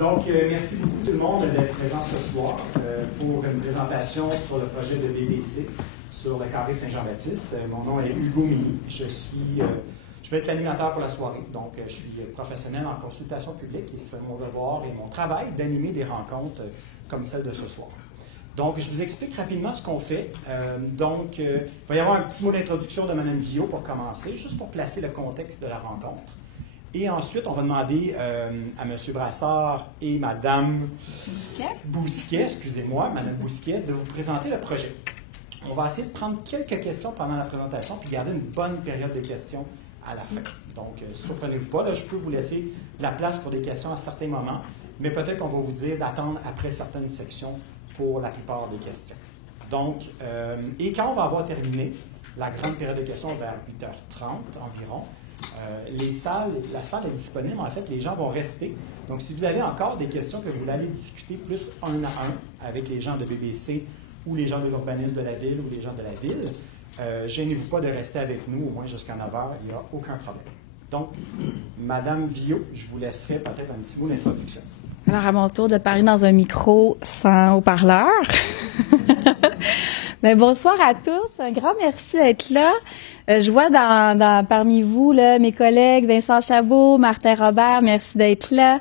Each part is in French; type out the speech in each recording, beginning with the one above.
Donc, merci beaucoup tout le monde d'être présent ce soir pour une présentation sur le projet de BBC sur le carré Saint-Jean-Baptiste. Mon nom est Hugo Mini. Je vais être l'animateur pour la soirée. Donc, je suis professionnel en consultation publique et c'est mon devoir et mon travail d'animer des rencontres comme celle de ce soir. Donc, je vous explique rapidement ce qu'on fait. Il va y avoir un petit mot d'introduction de Mme Vio pour commencer, juste pour placer le contexte de la rencontre. Et ensuite, on va demander à M. Brassard et Mme Bousquet, excusez-moi, Mme Bousquet, de vous présenter le projet. On va essayer de prendre quelques questions pendant la présentation puis garder une bonne période de questions à la fin. Donc, surprenez-vous pas, là, je peux vous laisser la place pour des questions à certains moments, mais peut-être qu'on va vous dire d'attendre après certaines sections pour la plupart des questions. Donc, et quand on va avoir terminé la grande période de questions vers 8h30 environ, la salle est disponible. En fait, les gens vont rester. Donc, si vous avez encore des questions que vous voulez aller discuter plus un à un avec les gens de BBC ou les gens de l'urbanisme de la ville ou les gens de la ville, gênez-vous pas de rester avec nous au moins jusqu'à 9h. Il n'y a aucun problème. Donc, Madame Vio, je vous laisserai peut-être un petit mot d'introduction. Alors, à mon tour de parler dans un micro sans haut-parleur. Bien, bonsoir à tous. Un grand merci d'être là. Je vois parmi vous là, mes collègues Vincent Chabot, Martin Robert, merci d'être là.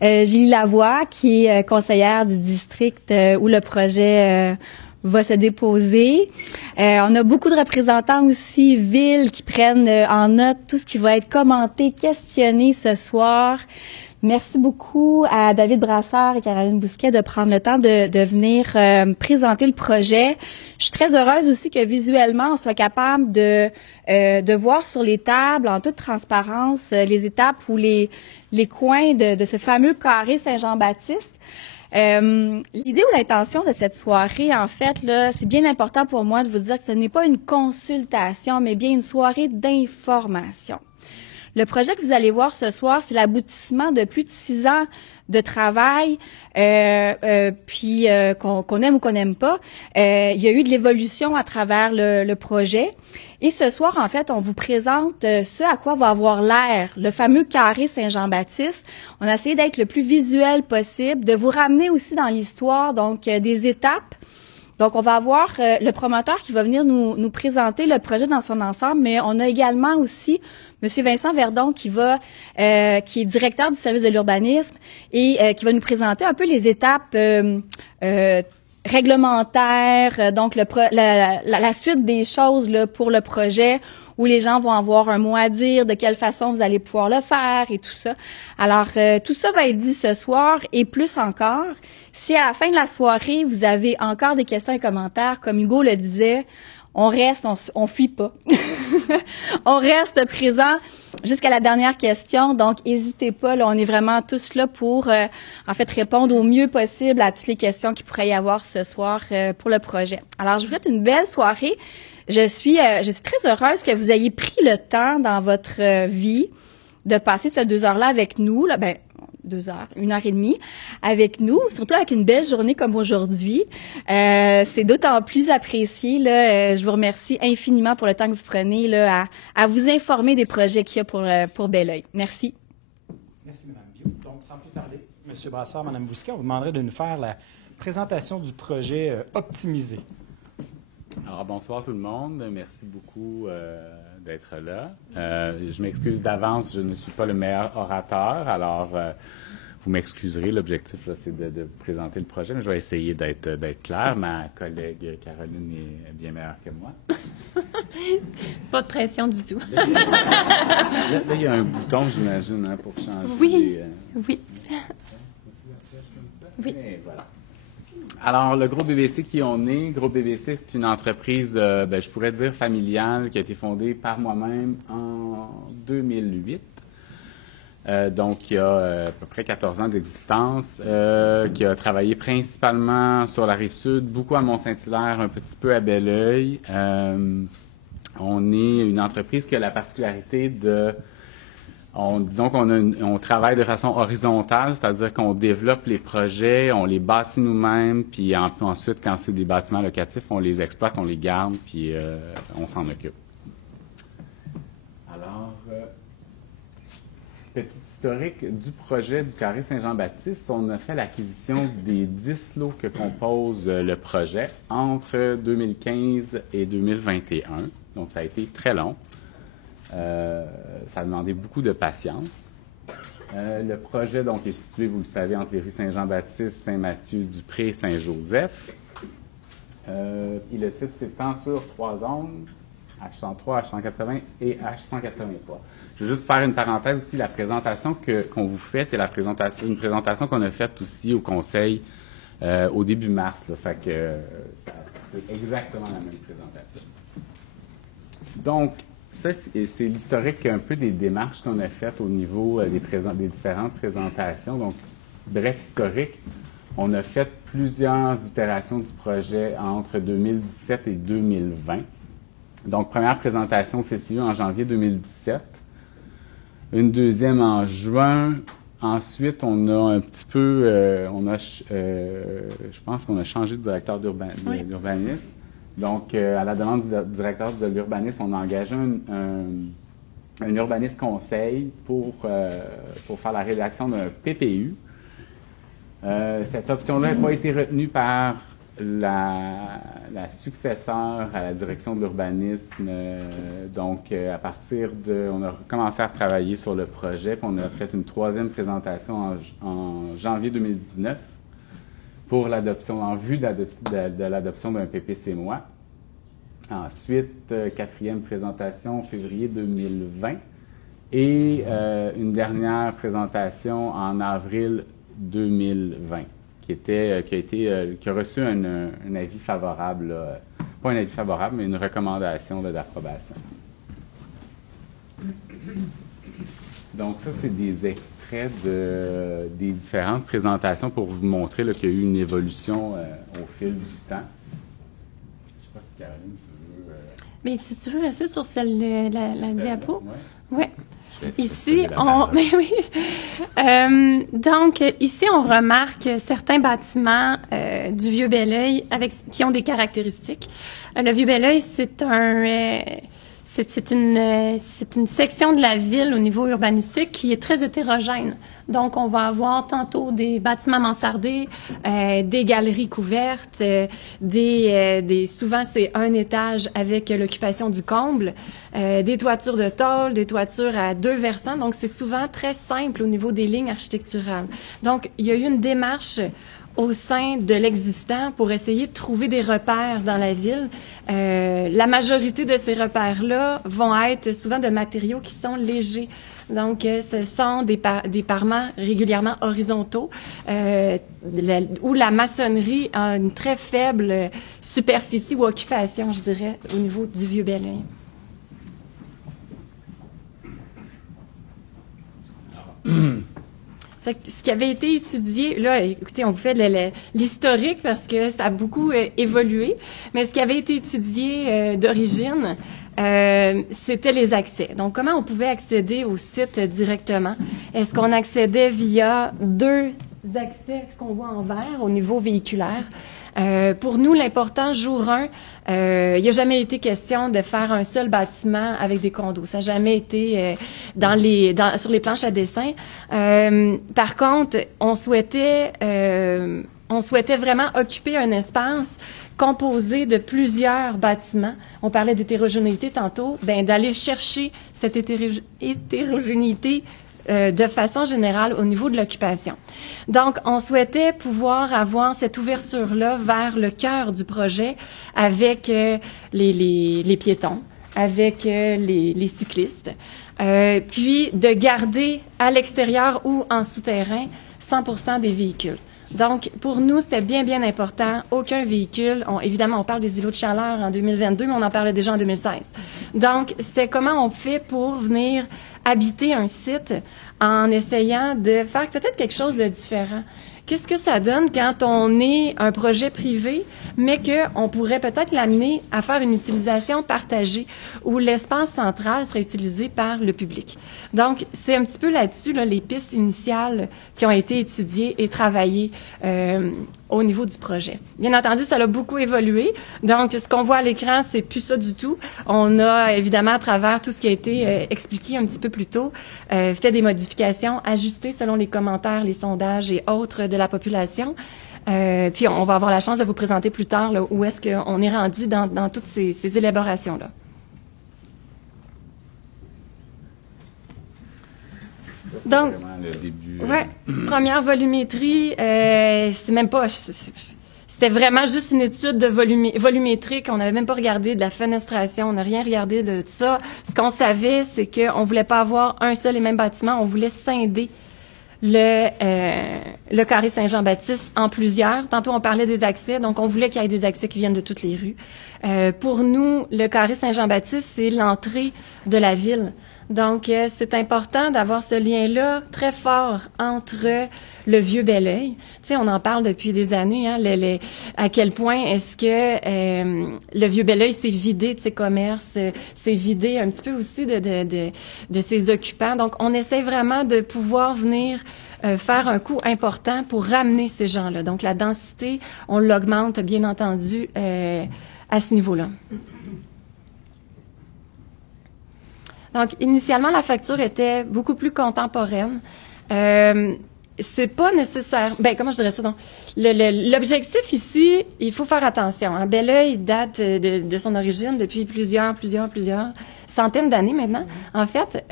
Julie Lavoie, qui est conseillère du district où le projet va se déposer. On a beaucoup de représentants aussi, villes, qui prennent en note tout ce qui va être commenté, questionné ce soir. Merci beaucoup à David Brassard et Caroline Bousquet de prendre le temps de venir présenter le projet. Je suis très heureuse aussi que visuellement, on soit capable de voir sur les tables, en toute transparence, les étapes ou les coins de ce fameux carré Saint-Jean-Baptiste. L'idée ou l'intention de cette soirée, en fait, là, c'est bien important pour moi de vous dire que ce n'est pas une consultation, mais bien une soirée d'information. Le projet que vous allez voir ce soir, c'est l'aboutissement de plus de 6 ans de travail, puis qu'on aime ou qu'on n'aime pas. Il y a eu de l'évolution à travers le projet. Et ce soir, en fait, on vous présente ce à quoi va avoir l'air le fameux carré Saint-Jean-Baptiste. On a essayé d'être le plus visuel possible, de vous ramener aussi dans l'histoire, donc des étapes. Donc, on va avoir le promoteur qui va venir nous présenter le projet dans son ensemble, mais on a également aussi M. Vincent Verdon qui est directeur du service de l'urbanisme et qui va nous présenter un peu les étapes réglementaires, donc la suite des choses là, pour le projet, où les gens vont avoir un mot à dire, de quelle façon vous allez pouvoir le faire et tout ça. Alors, tout ça va être dit ce soir et plus encore. Si à la fin de la soirée, vous avez encore des questions et commentaires, comme Hugo le disait, on reste, on fuit pas. On reste présent jusqu'à la dernière question, donc n'hésitez pas, là, on est vraiment tous là pour en fait répondre au mieux possible à toutes les questions qu'il pourrait y avoir ce soir pour le projet. Alors, je vous souhaite une belle soirée. Je suis très heureuse que vous ayez pris le temps dans votre vie de passer ces 2 heures-là avec nous. Là, 2 heures, 1h30 avec nous, surtout avec une belle journée comme aujourd'hui. C'est d'autant plus apprécié. Là, je vous remercie infiniment pour le temps que vous prenez là, à vous informer des projets qu'il y a pour Bel-Oeil. Merci. Merci, Mme Vio. Donc, sans plus tarder, M. Brassard, Mme Bousquet, on vous demanderait de nous faire la présentation du projet optimisé. Alors, bonsoir tout le monde. Merci beaucoup d'être là. Je m'excuse d'avance, je ne suis pas le meilleur orateur, alors vous m'excuserez. L'objectif, là, c'est de vous présenter le projet, mais je vais essayer d'être clair. Ma collègue Caroline est bien meilleure que moi. Pas de pression du tout. Là, il y a un bouton, j'imagine, hein, pour changer. Oui, oui. Oui. Et voilà. Alors, le Groupe BBC qui on est, Groupe BBC, c'est une entreprise, je pourrais dire familiale, qui a été fondée par moi-même en 2008. Donc, il y a à peu près 14 ans d'existence, qui a travaillé principalement sur la Rive-Sud, beaucoup à Mont-Saint-Hilaire, un petit peu à Bel-Oeil. On est une entreprise qui a la particularité disons qu'on travaille de façon horizontale, c'est-à-dire qu'on développe les projets, on les bâtit nous-mêmes, puis ensuite, quand c'est des bâtiments locatifs, on les exploite, on les garde, puis on s'en occupe. Alors, Petit historique du projet du Carré Saint-Jean-Baptiste, on a fait l'acquisition des 10 lots que compose le projet entre 2015 et 2021. Donc, ça a été très long. Ça a demandé beaucoup de patience. Le projet donc, est situé, vous le savez, entre les rues Saint-Jean-Baptiste, Saint-Mathieu-du-Pré et Saint-Joseph. Et le site s'étend sur 3 zones, H103, H180 et H183. Je veux juste faire une parenthèse aussi. La présentation qu'on vous fait, c'est une présentation qu'on a faite aussi au Conseil au début mars. Là, fait que c'est exactement la même présentation. Donc, ça, c'est l'historique un peu des démarches qu'on a faites au niveau des différentes présentations. Donc, bref historique, on a fait plusieurs itérations du projet entre 2017 et 2020. Donc, première présentation CCU en janvier 2017. Une deuxième en juin. Ensuite, on a un petit peu, je pense qu'on a changé de directeur d'urbanisme. Donc, à la demande du directeur de l'urbanisme, on a engagé un urbaniste conseil pour faire la rédaction d'un PPU. Cette option-là n'a pas été retenue par la successeur à la direction de l'urbanisme. Donc, on a commencé à travailler sur le projet, puis on a fait une 3e présentation en janvier 2019 pour l'adoption, en vue de l'adoption d'un PPC-MOI. Ensuite, 4e présentation en février 2020 et une dernière présentation en avril 2020. Qui a reçu un avis favorable, pas un avis favorable, mais une recommandation d'approbation. Donc, ça, c'est des extraits des différentes présentations pour vous montrer qu'il y a eu une évolution au fil du temps. Je ne sais pas si Caroline, tu veux... Mais si tu veux rester sur la diapo. Oui. Ouais. Ici, donc, ici, on remarque certains bâtiments du Vieux-Belleuil qui ont des caractéristiques. Le Vieux-Belleuil, c'est une section de la ville au niveau urbanistique qui est très hétérogène. Donc, on va avoir tantôt des bâtiments mansardés, des galeries couvertes, souvent c'est un étage avec l'occupation du comble, des toitures de tôle, des toitures à 2 versants. Donc, c'est souvent très simple au niveau des lignes architecturales. Donc, il y a eu une démarche au sein de l'existant pour essayer de trouver des repères dans la ville. La majorité de ces repères-là vont être souvent de matériaux qui sont légers. Donc, ce sont des parements régulièrement horizontaux où la maçonnerie a une très faible superficie ou occupation, je dirais, au niveau du Vieux-Belleuil. Ce qui avait été étudié, là, écoutez, on vous fait l'historique parce que ça a beaucoup évolué, mais ce qui avait été étudié d'origine, c'était les accès. Donc, comment on pouvait accéder au site directement? Est-ce qu'on accédait via 2 accès, ce qu'on voit en vert au niveau véhiculaire? Pour nous, l'important, jour 1, il n'y a jamais été question de faire un seul bâtiment avec des condos. Ça n'a jamais été sur les planches à dessin. Par contre, on souhaitait vraiment occuper un espace composé de plusieurs bâtiments. On parlait d'hétérogénéité tantôt. D'aller chercher cette hétérogénéité de façon générale au niveau de l'occupation. Donc, on souhaitait pouvoir avoir cette ouverture-là vers le cœur du projet avec les piétons, avec les cyclistes, puis de garder à l'extérieur ou en souterrain 100% des véhicules. Donc, pour nous, c'était bien, bien important. Aucun véhicule. Évidemment, on parle des îlots de chaleur en 2022, mais on en parlait déjà en 2016. Donc, c'était comment on fait pour venir habiter un site en essayant de faire peut-être quelque chose de différent. qu'est-ce que ça donne quand on est un projet privé, mais qu'on pourrait peut-être l'amener à faire une utilisation partagée où l'espace central serait utilisé par le public. Donc, c'est un petit peu là-dessus, là, les pistes initiales qui ont été étudiées et travaillées au niveau du projet. Bien entendu, ça a beaucoup évolué. Donc, ce qu'on voit à l'écran, c'est plus ça du tout. On a, évidemment, à travers tout ce qui a été expliqué un petit peu plus tôt, fait des modifications, ajustées selon les commentaires, les sondages et autres de la population. Puis, on va avoir la chance de vous présenter plus tard là, où est-ce qu'on est rendu dans toutes ces élaborations-là. Donc, le début, ouais, première volumétrie, c'est même pas... C'était vraiment juste une étude de volumétrique. On n'avait même pas regardé de la fenestration. On n'a rien regardé de ça. Ce qu'on savait, c'est qu'on voulait pas avoir un seul et même bâtiment. On voulait scinder le carré Saint-Jean-Baptiste en plusieurs. Tantôt, on parlait des accès. Donc, on voulait qu'il y ait des accès qui viennent de toutes les rues. Pour nous, le carré Saint-Jean-Baptiste, c'est l'entrée de la ville. Donc, c'est important d'avoir ce lien-là très fort entre le vieux Belleuil. Tu sais, on en parle depuis des années, hein, à quel point est-ce que le vieux Belleuil s'est vidé de ses commerces, s'est vidé un petit peu aussi de ses occupants. Donc, on essaie vraiment de pouvoir venir faire un coup important pour ramener ces gens-là. Donc, la densité, on l'augmente, bien entendu, à ce niveau-là. Donc, initialement, la facture était beaucoup plus contemporaine. C'est pas nécessaire... Ben, comment je dirais ça? Donc, l'objectif ici, il faut faire attention. Hein. Belleuil date de son origine depuis plusieurs centaines d'années maintenant, en fait.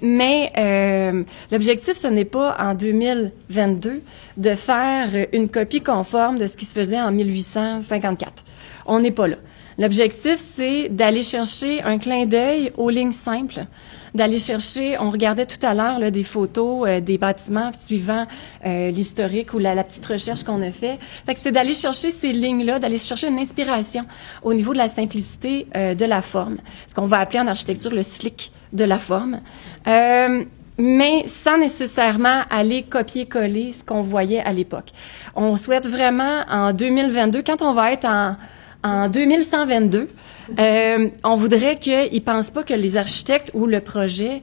Mais l'objectif, ce n'est pas en 2022 de faire une copie conforme de ce qui se faisait en 1854. On n'est pas là. L'objectif, c'est d'aller chercher un clin d'œil aux lignes simples, d'aller chercher, on regardait tout à l'heure là, des photos des bâtiments suivant l'historique ou la petite recherche qu'on a fait. Fait que c'est d'aller chercher ces lignes-là, d'aller chercher une inspiration au niveau de la simplicité de la forme, ce qu'on va appeler en architecture le slick de la forme. Mais sans nécessairement aller copier-coller ce qu'on voyait à l'époque. On souhaite vraiment, en 2022, quand on va être en 2122, on voudrait qu'ils ne pensent pas que les architectes ou le projet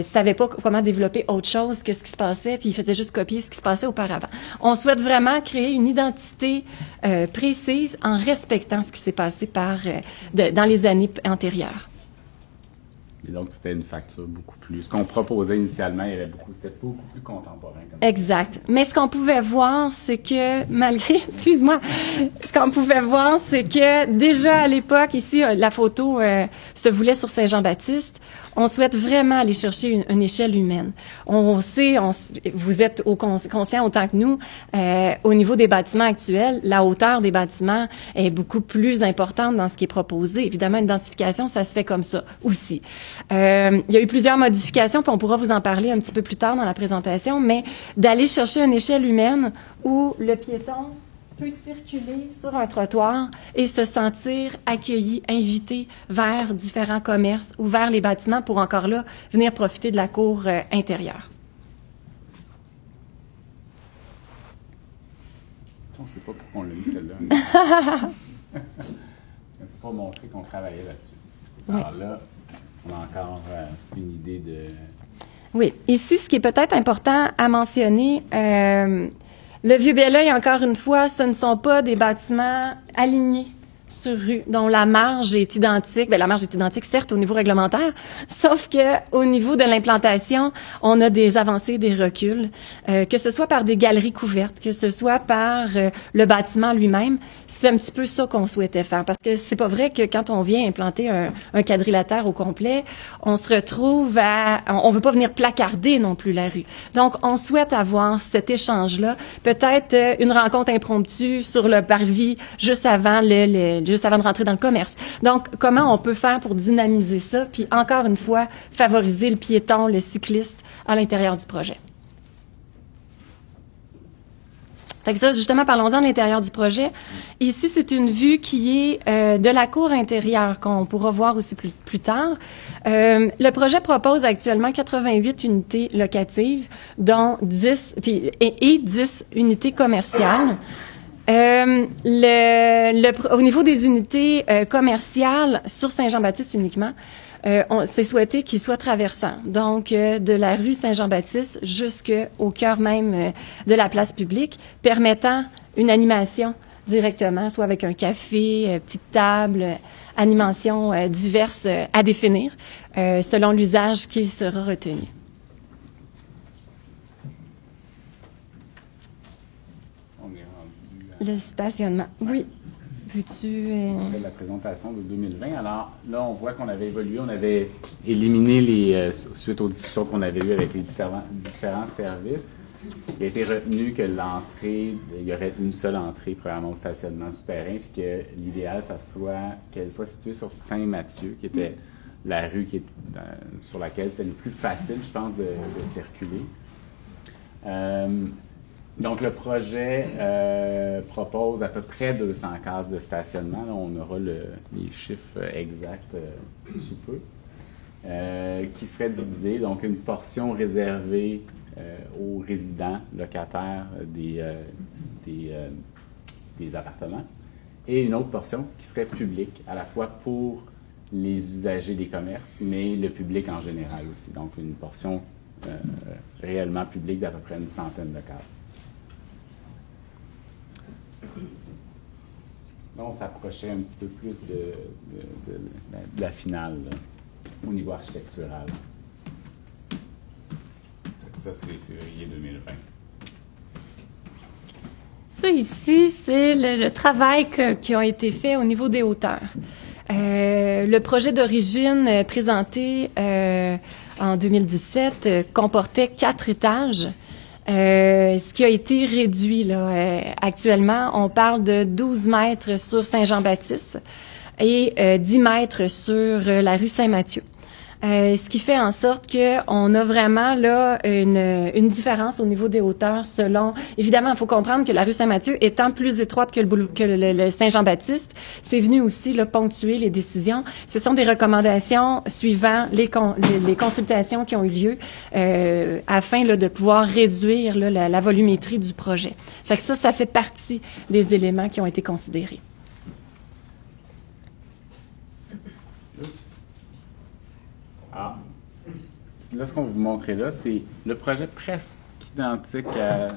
savaient pas comment développer autre chose que ce qui se passait, puis ils faisaient juste copier ce qui se passait auparavant. On souhaite vraiment créer une identité précise en respectant ce qui s'est passé dans les années antérieures. Et donc, c'était une facture beaucoup plus... Ce qu'on proposait initialement, c'était beaucoup plus contemporain. Exact. Mais ce qu'on pouvait voir, c'est que, malgré... Excuse-moi. Ce qu'on pouvait voir, c'est que déjà à l'époque, ici, la photo se voulait sur Saint-Jean-Baptiste. On souhaite vraiment aller chercher une échelle humaine. On sait, vous êtes conscients autant que nous, au niveau des bâtiments actuels, la hauteur des bâtiments est beaucoup plus importante dans ce qui est proposé. Évidemment, une densification, ça se fait comme ça aussi. Il y a eu plusieurs modifications, puis on pourra vous en parler un petit peu plus tard dans la présentation, mais d'aller chercher une échelle humaine où le piéton peut circuler sur un trottoir et se sentir accueilli, invité vers différents commerces ou vers les bâtiments pour encore là venir profiter de la cour intérieure. On ne sait pas pourquoi on l'a mis celle-là. C'est pas montré qu'on travaillait là-dessus. Alors là, on a encore une idée de... Oui. Ici, ce qui est peut-être important à mentionner, le vieux Belleuil, encore une fois, ce ne sont pas des bâtiments alignés sur rue, dont la marge est identique. Bien, la marge est identique, certes, au niveau réglementaire, sauf que au niveau de l'implantation, on a des avancées, des reculs, que ce soit par des galeries couvertes, que ce soit par le bâtiment lui-même. C'est un petit peu ça qu'on souhaitait faire, parce que c'est pas vrai que quand on vient implanter un quadrilatère au complet, on se retrouve on veut pas venir placarder non plus la rue. Donc, on souhaite avoir cet échange-là, peut-être une rencontre impromptue sur le parvis juste avant juste avant de rentrer dans le commerce. Donc, comment on peut faire pour dynamiser ça, puis encore une fois, favoriser le piéton, le cycliste à l'intérieur du projet. Fait que ça, justement, parlons-en de l'intérieur du projet. Ici, c'est une vue qui est de la cour intérieure, qu'on pourra voir aussi plus tard. Le projet propose actuellement 88 unités locatives, dont 10, et 10 unités commerciales. Au niveau des unités commerciales, sur Saint-Jean-Baptiste uniquement, on s'est souhaité qu'il soit traversant, donc de la rue Saint-Jean-Baptiste jusqu'au cœur même de la place publique, permettant une animation directement, soit avec un café, petite table, animations diverses à définir, selon l'usage qui sera retenu. On est rendu Le stationnement, oui. Peux-tu... de la présentation de 2020. Alors là, on voit qu'on avait évolué, on avait éliminé les suite aux discussions qu'on avait eues avec les différents services. Il a été retenu que l'entrée, il y aurait une seule entrée, premièrement au stationnement souterrain, puis que l'idéal, qu'elle soit située sur Saint-Mathieu, qui était la rue sur laquelle c'était le plus facile, je pense, de circuler. Donc, le projet propose à peu près 200 cases de stationnement. Là, on aura les chiffres exacts sous peu, qui seraient divisés. Donc, une portion réservée aux résidents locataires des appartements et une autre portion qui serait publique, à la fois pour les usagers des commerces, mais le public en général aussi. Donc, une portion réellement publique d'à peu près une centaine de cases. Là, on s'approchait un petit peu plus de la finale, là, au niveau architectural. Ça, c'est février 2020. Ça, ici, c'est le travail qui a été fait au niveau des hauteurs. Le projet d'origine présenté en 2017 comportait 4 étages. Ce qui a été réduit là, actuellement, on parle de 12 mètres sur Saint-Jean-Baptiste et 10 mètres sur la rue Saint-Mathieu. Ce qui fait en sorte qu'on a vraiment là une différence au niveau des hauteurs selon... Évidemment, il faut comprendre que la rue Saint-Mathieu étant plus étroite que le Saint-Jean-Baptiste, c'est venu aussi là, ponctuer les décisions. Ce sont des recommandations suivant les consultations qui ont eu lieu afin là, de pouvoir réduire là, la volumétrie du projet. C'est que ça fait partie des éléments qui ont été considérés. Là, ce qu'on vous montrait là, c'est le projet presque identique à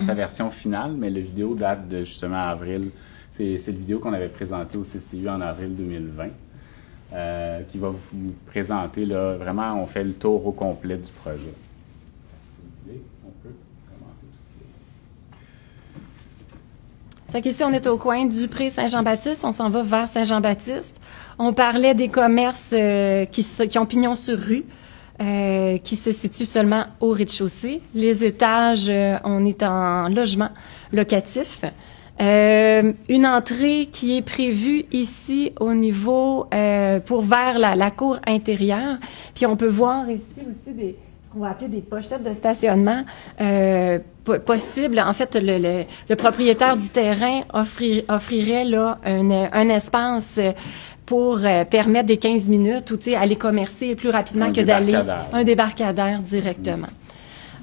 sa version finale, mais la vidéo date de justement avril. C'est la vidéo qu'on avait présentée au CCU en avril 2020, qui va vous présenter, là, vraiment, on fait le tour au complet du projet. Si vous voulez, on peut commencer tout de suite. C'est qu'ici, on est au coin du pré Saint-Jean-Baptiste, on s'en va vers Saint-Jean-Baptiste. On parlait des commerces qui ont pignon sur rue. Qui se situe seulement au rez-de-chaussée. Les étages, on est en logement locatif. Une entrée qui est prévue ici au niveau pour vers la cour intérieure. Puis on peut voir ici aussi ce qu'on va appeler des pochettes de stationnement possibles. En fait, le propriétaire du terrain offrirait là un espace pour permettre des 15 minutes ou aller commercer plus rapidement que d'aller un débarcadère directement.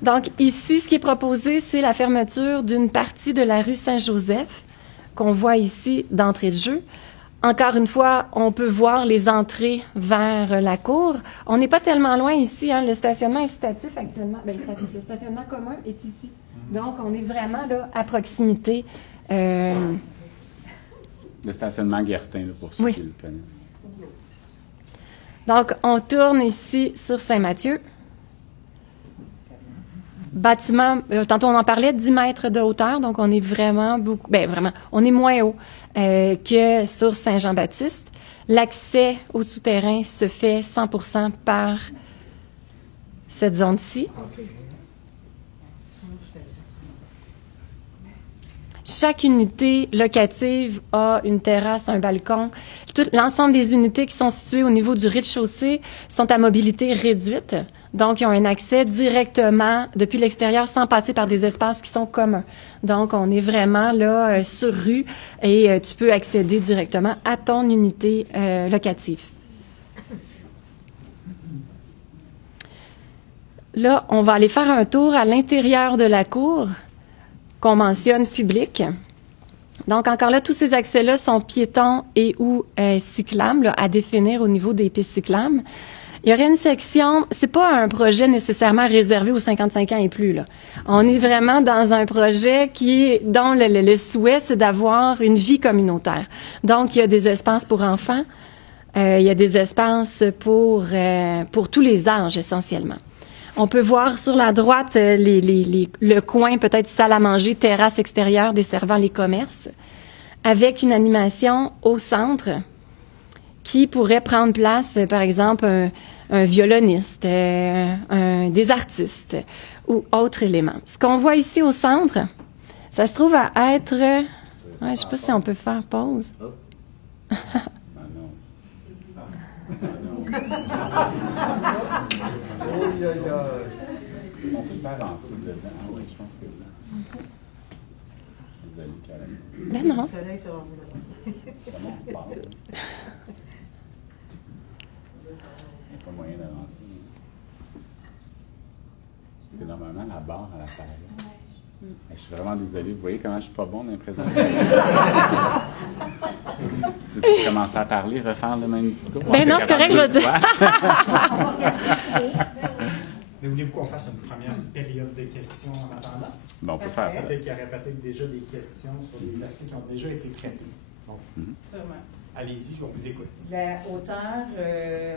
Donc ici, ce qui est proposé, c'est la fermeture d'une partie de la rue Saint-Joseph qu'on voit ici d'entrée de jeu. Encore une fois, on peut voir les entrées vers la cour. On n'est pas tellement loin ici, hein, le stationnement incitatif actuellement, le stationnement commun est ici. Donc on est vraiment là à proximité. Le stationnement Guertin, là, pour ceux qui le connaissent. Donc, on tourne ici sur Saint-Mathieu. Bâtiment, tantôt on en parlait, 10 mètres de hauteur, donc on est vraiment beaucoup, on est moins haut que sur Saint-Jean-Baptiste. L'accès au souterrain se fait 100% par cette zone-ci. Chaque unité locative a une terrasse, un balcon. L'ensemble des unités qui sont situées au niveau du rez-de-chaussée sont à mobilité réduite. Donc, ils ont un accès directement depuis l'extérieur sans passer par des espaces qui sont communs. Donc, on est vraiment là sur rue et tu peux accéder directement à ton unité locative. Là, on va aller faire un tour à l'intérieur de la cour qu'on mentionne public. Donc, encore là, tous ces accès-là sont piétons et ou cyclables là, à définir au niveau des pistes cyclables. Il y aurait une section, c'est pas un projet nécessairement réservé aux 55 ans et plus, là. On est vraiment dans un projet dont le souhait, c'est d'avoir une vie communautaire. Donc, il y a des espaces pour enfants, il y a des espaces pour tous les âges, essentiellement. On peut voir sur la droite le coin, peut-être salle à manger, terrasse extérieure desservant les commerces, avec une animation au centre qui pourrait prendre place, par exemple, un violoniste, des artistes ou autres éléments. Ce qu'on voit ici au centre, ça se trouve à être... je ne sais pas si on peut faire pause. On peut s'avancer dedans. Ah oui, je pense que là. Désolé, Caroline. Ben non. Comment on parle? Il n'y a pas moyen d'avancer. Parce que normalement, la barre, elle apparaît. Je suis vraiment désolé. Vous voyez comment je suis pas bon dans les présentations? Tu veux commencer à parler, refaire le même discours? Ben non, c'est correct, je vais dire. Mais voulez-vous qu'on fasse une première période de questions en attendant? Bon, on peut faire ça. Peut-être qu'il y aurait peut-être déjà des questions sur des aspects qui ont déjà été traités. Donc, Sûrement. allez-y, on vous écoute. La hauteur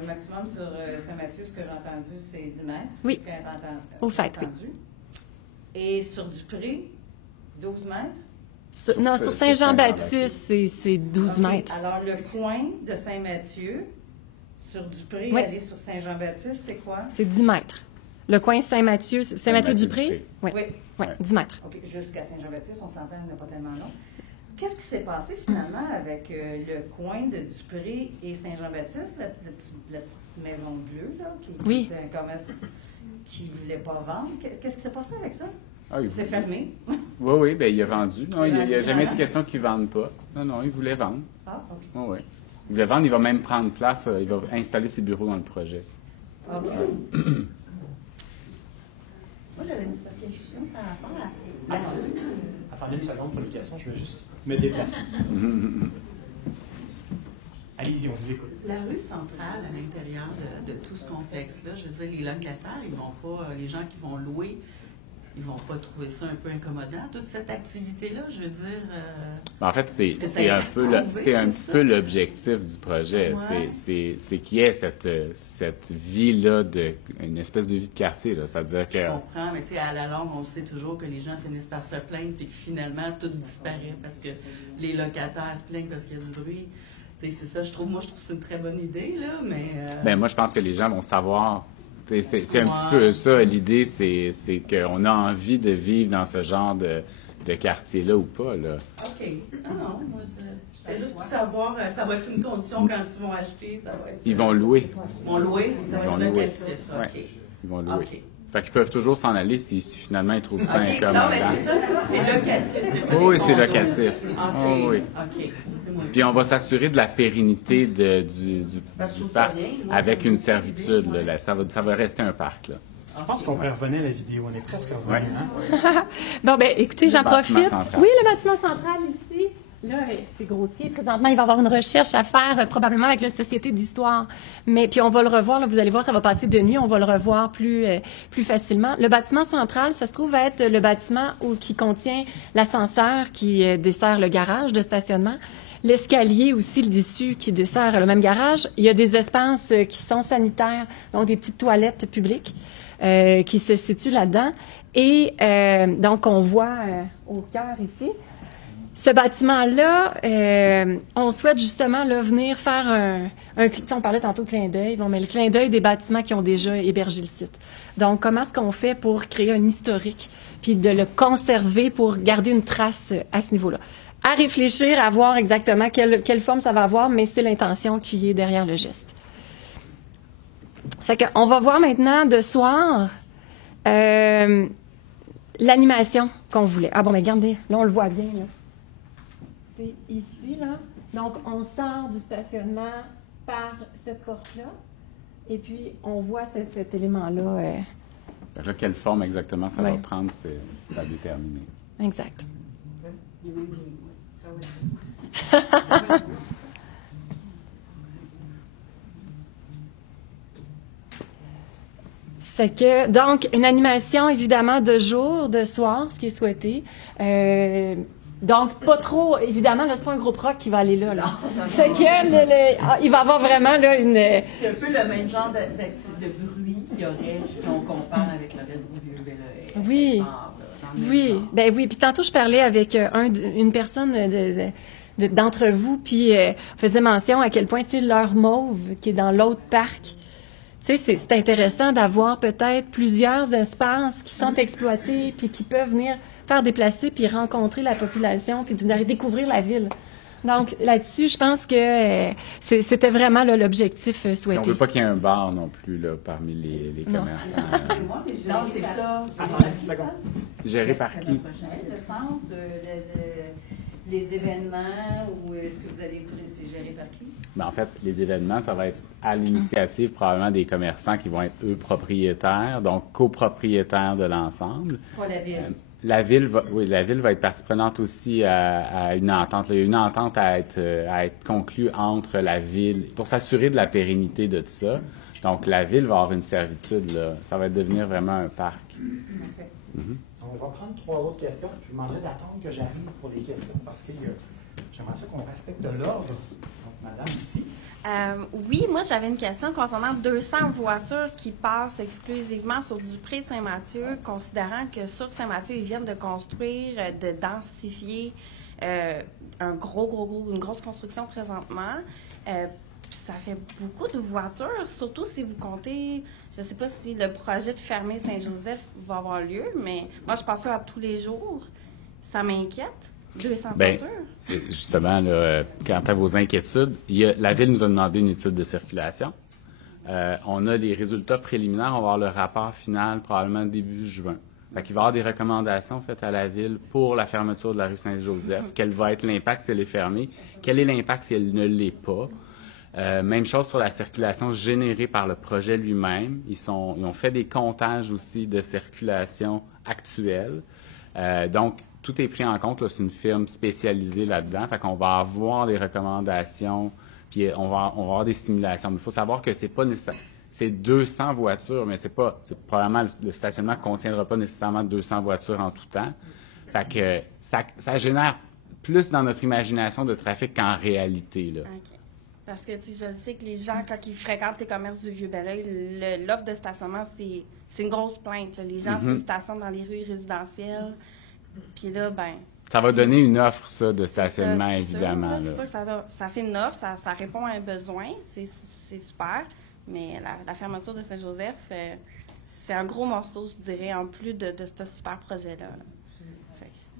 maximum sur Saint-Mathieu, ce que j'ai entendu, c'est 10 mètres. Oui. Ce que j'ai Au fait, oui. Et sur Dupré, 12 mètres? Sur Saint-Jean-Baptiste, c'est 12 mètres. Alors, le coin de Saint-Mathieu, sur Dupré, Oui. aller sur Saint-Jean-Baptiste, c'est quoi? C'est 10 mètres. Le coin Saint-Mathieu-Dupré? Oui. Oui. Oui, 10 mètres. OK, jusqu'à Saint-Jean-Baptiste, on s'entend, il n'y en a pas tellement long. Qu'est-ce qui s'est passé finalement avec le coin de Dupré et Saint-Jean-Baptiste, la petite maison bleue, là, qui Oui. était un commerce qui ne voulait pas vendre? Qu'est-ce qui s'est passé avec ça? Ah, C'est fermé. Oui, bien, il a vendu. Non, il n'y a vendu, jamais été voilà. question qu'il ne vende pas. Non, il voulait vendre. Ah, OK. Oui. Il voulait vendre, il va même prendre place, il va installer ses bureaux dans le projet. OK. Moi, j'avais une suggestion par rapport à... Attendez une seconde pour les questions, je vais juste me déplacer. Allez-y, on vous écoute. La rue centrale à l'intérieur de tout ce complexe-là, je veux dire, les locataires, ils vont pas, les gens qui vont louer, ils vont pas trouver ça un peu incommodant, toute cette activité-là, je veux dire... En fait, c'est Est-ce que ça a un été peu prouvé, un tout petit ça? peu l'objectif du projet. Ouais. C'est qu'il y ait cette vie-là, une espèce de vie de quartier. Là. C'est-à-dire que... Je comprends, mais tu sais, à la longue, on sait toujours que les gens finissent par se plaindre puis que finalement, tout disparaît parce que les locataires se plaignent parce qu'il y a du bruit. Tu sais, c'est ça, je trouve que c'est une très bonne idée, là, mais... Ben, moi, je pense que les gens vont savoir. C'est un petit Ouais. peu ça. L'idée, c'est qu'on a envie de vivre dans ce genre de quartier-là ou pas. Là. OK. Non, moi, c'était juste pour savoir, ça va être une condition quand ils vont acheter, ça va être... Ils vont louer. Ils vont louer, ça va Ils vont être louer. locatif, Ouais. OK. Ils vont louer. OK. Fait qu'ils peuvent toujours s'en aller si finalement ils trouvent ça OK, incommodant. non, mais c'est ça, c'est locatif, c'est pas Oui, des c'est condos. locatif. OK, Oh, oui. OK, c'est moins Puis on va s'assurer de la pérennité du Parce que je trouve parc ça bien. Moi, avec j'aime une beaucoup l'idée, servitude. ouais. Là, ça va rester un parc. Là. Je pense qu'on pourrait revenir à la vidéo, on est presque revenu. Ouais. Hein? Bon, ben écoutez, j'en bâtiment profite. central. Oui, le bâtiment central ici. Là, c'est grossier. Présentement, il va y avoir une recherche à faire, probablement avec la Société d'histoire. Mais puis on va le revoir. Là, vous allez voir, ça va passer de nuit. On va le revoir plus facilement. Le bâtiment central, ça se trouve être le bâtiment qui contient l'ascenseur qui dessert le garage de stationnement. L'escalier aussi, le dessus qui dessert le même garage. Il y a des espaces qui sont sanitaires, donc des petites toilettes publiques qui se situent là-dedans. Et donc, on voit au cœur ici. Ce bâtiment-là, on souhaite justement là, venir faire on parlait tantôt de clin d'œil, bon, mais le clin d'œil des bâtiments qui ont déjà hébergé le site. Donc, comment est-ce qu'on fait pour créer un historique, puis de le conserver pour garder une trace à ce niveau-là? À réfléchir, à voir exactement quelle forme ça va avoir, mais c'est l'intention qui est derrière le geste. C'est qu'on va voir maintenant de soir l'animation qu'on voulait. Ah bon, mais regardez, là, on le voit bien, là. C'est ici, là. Donc, on sort du stationnement par cette porte-là. Et puis, on voit cet élément-là. Là, quelle forme exactement ça va Ouais. prendre, c'est à déterminer. Exact. Ça fait que, donc, une animation, évidemment, de jour, de soir, ce qui est souhaité. Donc, pas trop, évidemment, là, c'est pas un gros proc qui va aller là, là. Fait que, il va avoir vraiment, là, une... C'est un peu le même genre de bruit qu'il y aurait si on compare avec le reste du vieux Belleuil. Oui. Oui, ben oui. Puis tantôt, je parlais avec une personne d'entre vous, puis faisait mention à quel point, tu sais, l'heure mauve qui est dans l'autre parc, tu sais, c'est intéressant d'avoir peut-être plusieurs espaces qui sont exploités, puis qui peuvent venir faire déplacer, puis rencontrer la population, puis d'aller découvrir la ville. Donc, là-dessus, je pense que c'était vraiment là, l'objectif souhaité. On ne veut pas qu'il y ait un bar non plus là, parmi les Non. commerçants. Non, c'est ça. Attendez une seconde. Géré par qui? Le centre, les événements, ou est-ce que vous allez c'est géré par qui? Ben, en fait, les événements, ça va être à l'initiative probablement des commerçants qui vont être, eux, propriétaires, donc copropriétaires de l'ensemble. Pas la ville. La ville va être partie prenante aussi à une entente. Il y a une entente à être conclue entre la ville pour s'assurer de la pérennité de tout ça. Donc, la ville va avoir une servitude, là. Ça va devenir vraiment un parc. On va prendre 3 autres questions. Je vous demanderai d'attendre que j'arrive pour les questions parce que j'aimerais ça qu'on respecte l'ordre. Donc, madame, ici. Oui, moi, j'avais une question concernant 200 voitures qui passent exclusivement sur Dupré-Saint-Mathieu, considérant que sur Saint-Mathieu, ils viennent de construire, de densifier une grosse construction présentement. Ça fait beaucoup de voitures, surtout si vous comptez, je ne sais pas si le projet de fermer Saint-Joseph va avoir lieu, mais moi, je passe ça à tous les jours. Ça m'inquiète. 200 voitures. Justement, là, quant à vos inquiétudes, la Ville nous a demandé une étude de circulation. On a des résultats préliminaires. On va avoir le rapport final probablement début juin. Fait qu'il va y avoir des recommandations faites à la Ville pour la fermeture de la rue Saint-Joseph. Quel va être l'impact si elle est fermée? Quel est l'impact si elle ne l'est pas? Même chose sur la circulation générée par le projet lui-même. Ils ont fait des comptages aussi de circulation actuelle. Donc, tout est pris en compte. C'est une firme spécialisée là-dedans. Fait qu'on va avoir des recommandations, puis on va avoir des simulations. Mais il faut savoir que c'est pas nécessaire. C'est 200 voitures, mais probablement le stationnement ne contiendra pas nécessairement 200 voitures en tout temps. Fait que ça génère plus dans notre imagination de trafic qu'en réalité, là. OK. Parce que, tu sais, je sais que les gens, quand ils fréquentent les commerces du Vieux-Belleuil, l'offre de stationnement, c'est une grosse plainte, là. Les gens se stationnent dans les rues résidentielles. Puis là, ben... Ça va donner une offre, ça, de stationnement, ça, évidemment. C'est sûr que ça fait une offre, ça répond à un besoin, c'est super. Mais la fermeture de Saint-Joseph, c'est un gros morceau, je dirais, en plus de ce super projet-là.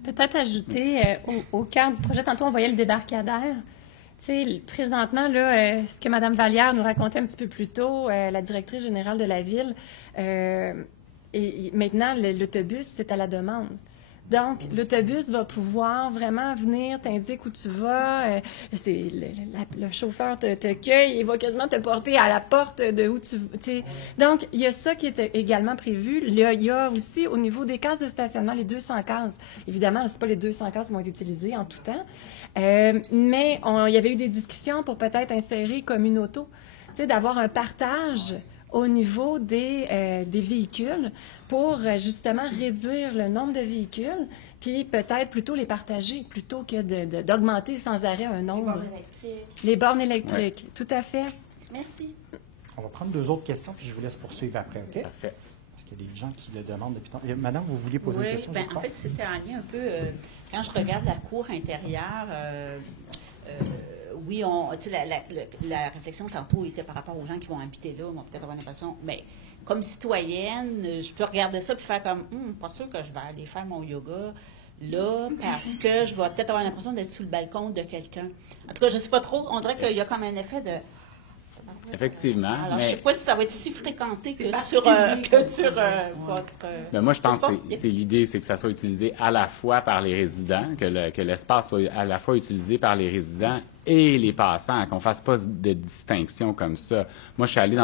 Peut-être ajouter au cœur du projet, tantôt on voyait le débarcadère. Tu sais, présentement, là, ce que Mme Vallière nous racontait un petit peu plus tôt, la directrice générale de la Ville, et maintenant, l'autobus, c'est à la demande. Donc, l'autobus va pouvoir vraiment venir t'indiquer où tu vas. Le chauffeur te cueille, il va quasiment te porter à la porte de où tu sais. Donc, il y a ça qui est également prévu. Il y a aussi, au niveau des cases de stationnement, les 200 cases. Évidemment, ce pas les 200 cases qui vont être utilisées en tout temps. Mais il y avait eu des discussions pour peut-être insérer comme une auto, tu sais, d'avoir un partage au niveau des véhicules pour justement réduire le nombre de véhicules, puis peut-être plutôt les partager plutôt que d'augmenter sans arrêt un nombre. Les bornes électriques. Les bornes électriques, tout à fait. Merci. On va prendre 2 autres questions, puis je vous laisse poursuivre après, OK? Parfait. Parce qu'il y a des gens qui le demandent depuis longtemps. Madame, vous vouliez poser une question? Oui, en fait, c'était en lien un peu... quand je regarde la cour intérieure... oui, la réflexion tantôt était par rapport aux gens qui vont habiter là, vont peut-être avoir l'impression, mais comme citoyenne, je peux regarder ça puis faire comme, pas sûr que je vais aller faire mon yoga là, parce que je vais peut-être avoir l'impression d'être sous le balcon de quelqu'un. En tout cas, je ne sais pas trop, on dirait qu'il y a comme un effet de, Effectivement. Alors, mais... je ne sais pas si ça va être si fréquenté C'est que sur votre... Ben moi, je pense pas. que c'est l'idée, c'est que ça soit utilisé à la fois par les résidents, que l'espace soit à la fois utilisé par les résidents et les passants, qu'on ne fasse pas de distinction comme ça. Moi, je suis allé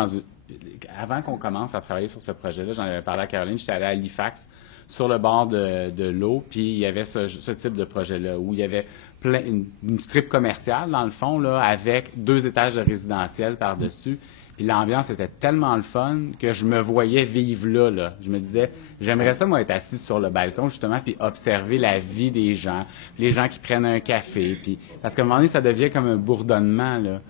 avant qu'on commence à travailler sur ce projet-là, j'en avais parlé à Caroline, j'étais allé à Halifax, sur le bord de l'eau, puis il y avait ce type de projet-là, où il y avait une strip commerciale, dans le fond, là, avec 2 étages de résidentiel par-dessus. Puis l'ambiance était tellement le fun que je me voyais vivre là. Je me disais, j'aimerais ça, moi, être assis sur le balcon, justement, puis observer la vie des gens, les gens qui prennent un café. Puis... Parce qu'à un moment donné, ça devient comme un bourdonnement, là.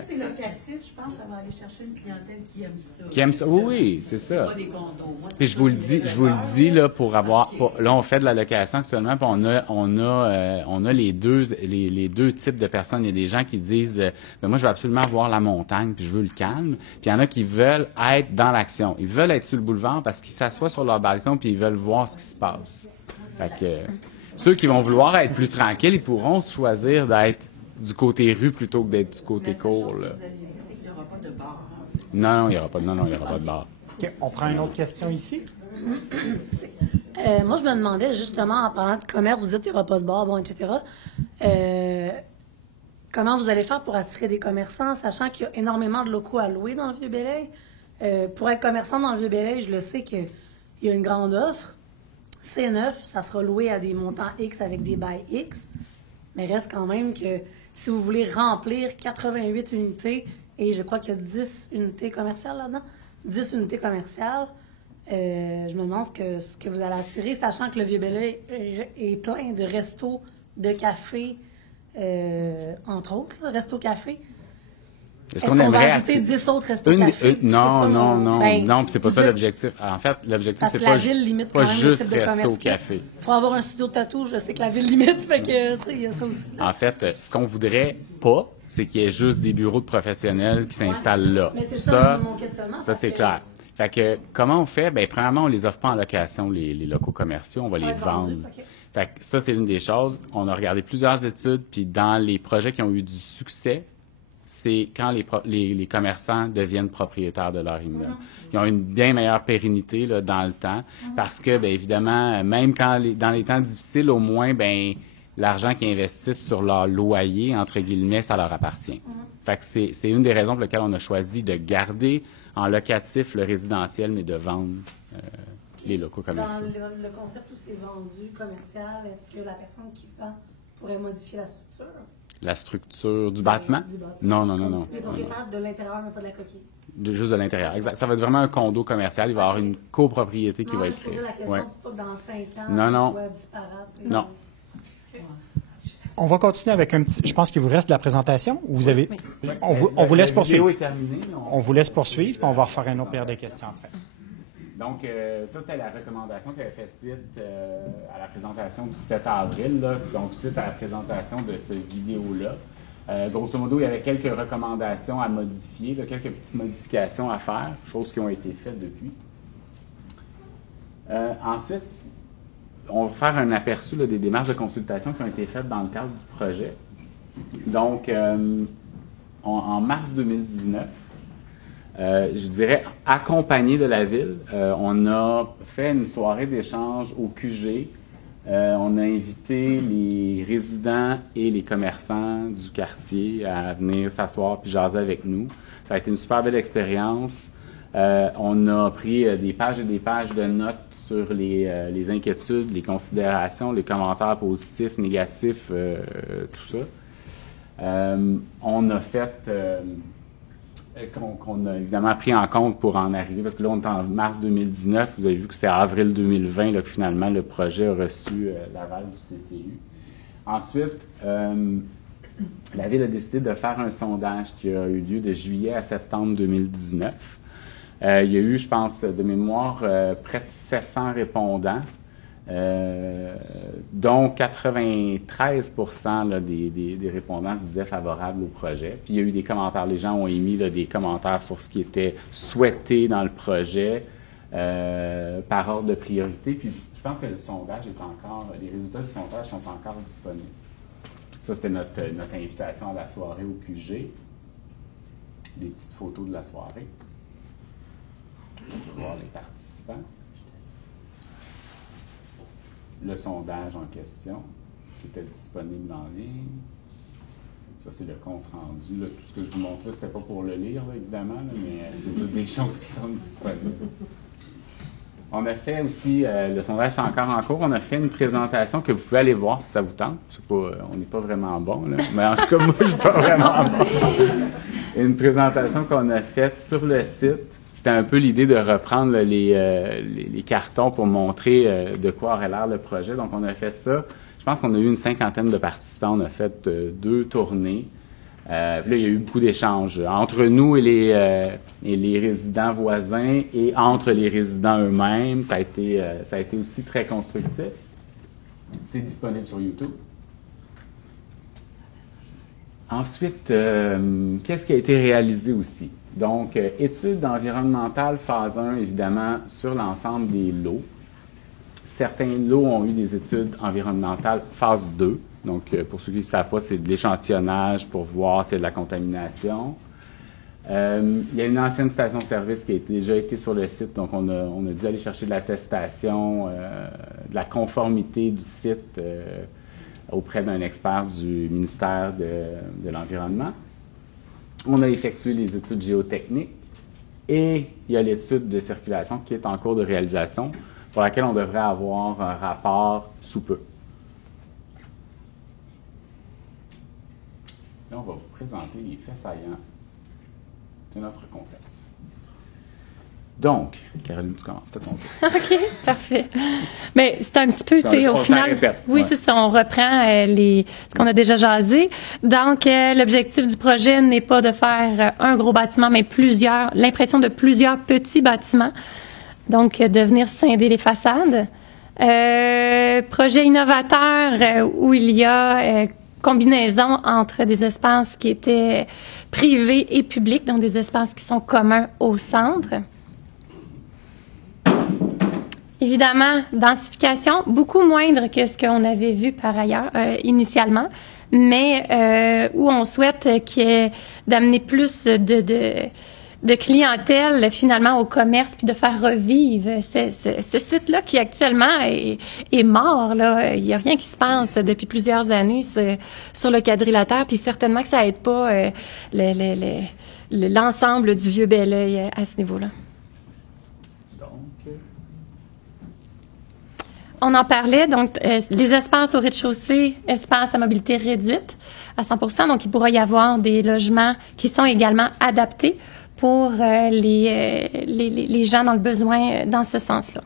C'est locatif, je pense, ça va aller chercher une clientèle qui aime ça. Qui aime ça, oui, c'est ça. Pas des condos. Moi, Puis je vous le dis, là, pour avoir... Là, on fait de la location actuellement, puis on a les deux types de personnes. Il y a des gens qui disent, ben moi, je veux absolument voir la montagne, puis je veux le calme. Puis il y en a qui veulent être dans l'action. Ils veulent être sur le boulevard parce qu'ils s'assoient sur leur balcon, puis ils veulent voir ce qui se passe. Fait que ceux qui vont vouloir être plus tranquilles, ils pourront choisir d'être du côté rue plutôt que d'être du côté cour, là. Vous avez dit, c'est qu'il n'y aura pas de bar. Non, il n'y aura pas de bar. OK, on prend une autre question ici. Moi, je me demandais justement, en parlant de commerce, vous dites qu'il n'y aura pas de bar, bon, etc. Comment vous allez faire pour attirer des commerçants, sachant qu'il y a énormément de locaux à louer dans le Vieux-Belleuil? Pour être commerçant dans le Vieux-Belleuil, je le sais qu'il y a une grande offre. C'est neuf, ça sera loué à des montants X avec des bails X. Mais reste quand même que si vous voulez remplir 88 unités, et je crois qu'il y a 10 unités commerciales là-dedans, 10 unités commerciales, je me demande ce que vous allez attirer, sachant que le Vieux-Belleuil est plein de restos, de cafés, entre autres, resto-café. Est-ce qu'on va ajouter 10 autres restos-cafés? Non, puis c'est pas ça l'objectif. En fait, l'objectif, c'est pas juste resto-café. Il faut avoir un studio de tatou, je sais que la ville limite, fait que, tu sais, il y a ça aussi. En fait, ce qu'on voudrait pas, c'est qu'il y ait juste des bureaux de professionnels qui s'installent là. Mais c'est ça mon questionnement. Ça, c'est clair. Fait que, comment on fait? Bien, premièrement, on les offre pas en location, les locaux commerciaux, on va les vendre. Okay. Fait que ça, c'est une des choses. On a regardé plusieurs études, puis dans les projets qui ont eu du succès, c'est quand les commerçants deviennent propriétaires de leur immeuble. Ils ont une bien meilleure pérennité là, dans le temps, parce que, bien évidemment, même dans les temps difficiles, au moins, bien, l'argent qu'ils investissent sur leur loyer, entre guillemets, ça leur appartient. Fait que c'est une des raisons pour lesquelles on a choisi de garder en locatif le résidentiel, mais de vendre les locaux commerciaux. Dans le concept où c'est vendu commercial, est-ce que la personne qui vend pourrait modifier la structure? La structure du bâtiment? Non. Les propriétaires de l'intérieur, mais pas de la coquille. Juste de l'intérieur, exact. Ça va être vraiment un condo commercial. Il va y avoir une copropriété qui va être créée. Je posais la question, pas dans 5 ans, non. soit disparate. Non. On va continuer avec un petit... Je pense qu'il vous reste de la présentation. Ou vous avez... On vous laisse poursuivre. On vous laisse poursuivre, puis on va refaire une autre paire de questions après. Donc, ça, c'était la recommandation qui avait fait suite à la présentation du 7 avril, là, donc suite à la présentation de cette vidéo-là. Grosso modo, il y avait quelques recommandations à modifier, là, quelques petites modifications à faire, choses qui ont été faites depuis. Ensuite, on va faire un aperçu là, des démarches de consultation qui ont été faites dans le cadre du projet. Donc, en mars 2019, je dirais, accompagné de la ville, on a fait une soirée d'échange au QG. On a invité les résidents et les commerçants du quartier à venir s'asseoir puis jaser avec nous. Ça a été une super belle expérience. On a pris des pages et des pages de notes sur les inquiétudes, les considérations, les commentaires positifs, négatifs, tout ça. On a fait... qu'on a évidemment pris en compte pour en arriver, parce que là, on est en mars 2019. Vous avez vu que c'est avril 2020 là, que finalement le projet a reçu l'aval du CCU. Ensuite, la Ville a décidé de faire un sondage qui a eu lieu de juillet à septembre 2019. Il y a eu, je pense, de mémoire, près de 700 répondants, dont 93 là, des répondants se disaient favorables au projet. Puis il y a eu des commentaires. Les gens ont émis là, des commentaires sur ce qui était souhaité dans le projet par ordre de priorité. Puis je pense que le sondage est encore... Les résultats du sondage sont encore disponibles. Ça, c'était notre invitation à la soirée au QG. des petites photos de la soirée. On peut voir les participants. Le sondage en question, qui était disponible en ligne. Ça, c'est le compte rendu. Là, tout ce que je vous montre là, c'était pas pour le lire, là, évidemment, là, mais c'est toutes des choses qui sont disponibles. On a fait aussi, le sondage est encore en cours, on a fait une présentation que vous pouvez aller voir si ça vous tente. On n'est pas vraiment bon, là, mais en tout cas, moi, je ne suis pas vraiment bon. Une présentation qu'on a faite sur le site. C'était un peu l'idée de reprendre là, les cartons pour montrer de quoi aurait l'air le projet. Donc, on a fait ça. Je pense qu'on a eu une 50aine de participants. On a fait 2 tournées. Là, il y a eu beaucoup d'échanges entre nous et les résidents voisins et entre les résidents eux-mêmes. Ça a été aussi très constructif. C'est disponible sur YouTube. Ensuite, qu'est-ce qui a été réalisé aussi? Donc, études environnementales phase 1, évidemment, sur l'ensemble des lots. Certains lots ont eu des études environnementales phase 2. Donc, pour ceux qui ne savent pas, c'est de l'échantillonnage pour voir s'il y a de la contamination. Il y a une ancienne station-service qui a déjà été sur le site, donc on a dû aller chercher de l'attestation, de la conformité du site auprès d'un expert du ministère de l'Environnement. On a effectué les études géotechniques et il y a l'étude de circulation qui est en cours de réalisation, pour laquelle on devrait avoir un rapport sous peu. Là, on va vous présenter les faits saillants de notre concept. Donc, Caroline, tu commences, c'est ton tour. OK, parfait. Mais c'est un petit peu, tu sais, au final. Répète, oui, ouais. c'est ça, on reprend ce qu'on a déjà jasé. Donc, l'objectif du projet n'est pas de faire un gros bâtiment, mais l'impression de plusieurs petits bâtiments. Donc, de venir scinder les façades. Projet innovateur où il y a combinaison entre des espaces qui étaient privés et publics, donc des espaces qui sont communs au centre. Évidemment, densification, beaucoup moindre que ce qu'on avait vu par ailleurs initialement, mais où on souhaite d'amener plus de clientèle finalement au commerce puis de faire revivre ce site-là qui actuellement est mort. Là. Il n'y a rien qui se passe depuis plusieurs années sur le quadrilatère, puis certainement que ça aide pas l'ensemble du vieux Belleuil à ce niveau-là. On en parlait, donc les espaces au rez-de-chaussée, espaces à mobilité réduite à 100%, donc il pourra y avoir des logements qui sont également adaptés pour les gens dans le besoin dans ce sens-là.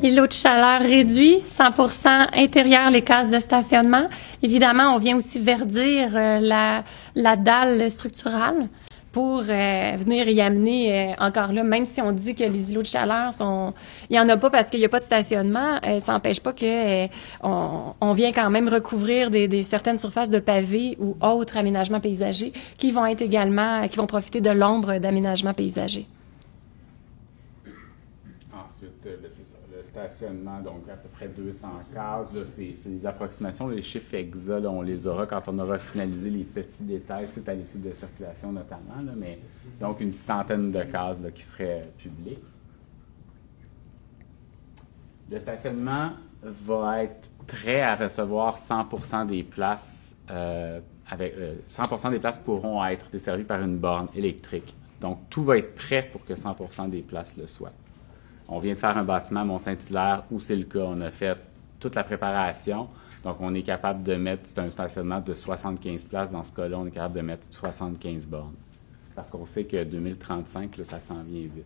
Îlot de chaleur réduit, 100% intérieur les cases de stationnement. Évidemment, on vient aussi verdir la dalle structurale pour venir y amener, encore là, même si on dit que les îlots de chaleur il n'y en a pas parce qu'il n'y a pas de stationnement, ça n'empêche pas que on vient quand même recouvrir certaines surfaces de pavés ou autres aménagements paysagers qui vont profiter de l'ombre d'aménagements paysagers. Ensuite, c'est ça, le stationnement, donc à peu près 200 cases, là, c'est des approximations, les chiffres exacts, là, on les aura quand on aura finalisé les petits détails suite à l'étude de circulation notamment, là, mais donc une centaine de cases là, qui seraient publiques. Le stationnement va être prêt à recevoir 100% des places, 100% des places pourront être desservies par une borne électrique. Donc tout va être prêt pour que 100% des places le soient. On vient de faire un bâtiment à Mont-Saint-Hilaire où c'est le cas. On a fait toute la préparation. Donc, on est capable de mettre, c'est un stationnement de 75 places. Dans ce cas-là, on est capable de mettre 75 bornes. Parce qu'on sait que 2035, là, ça s'en vient vite.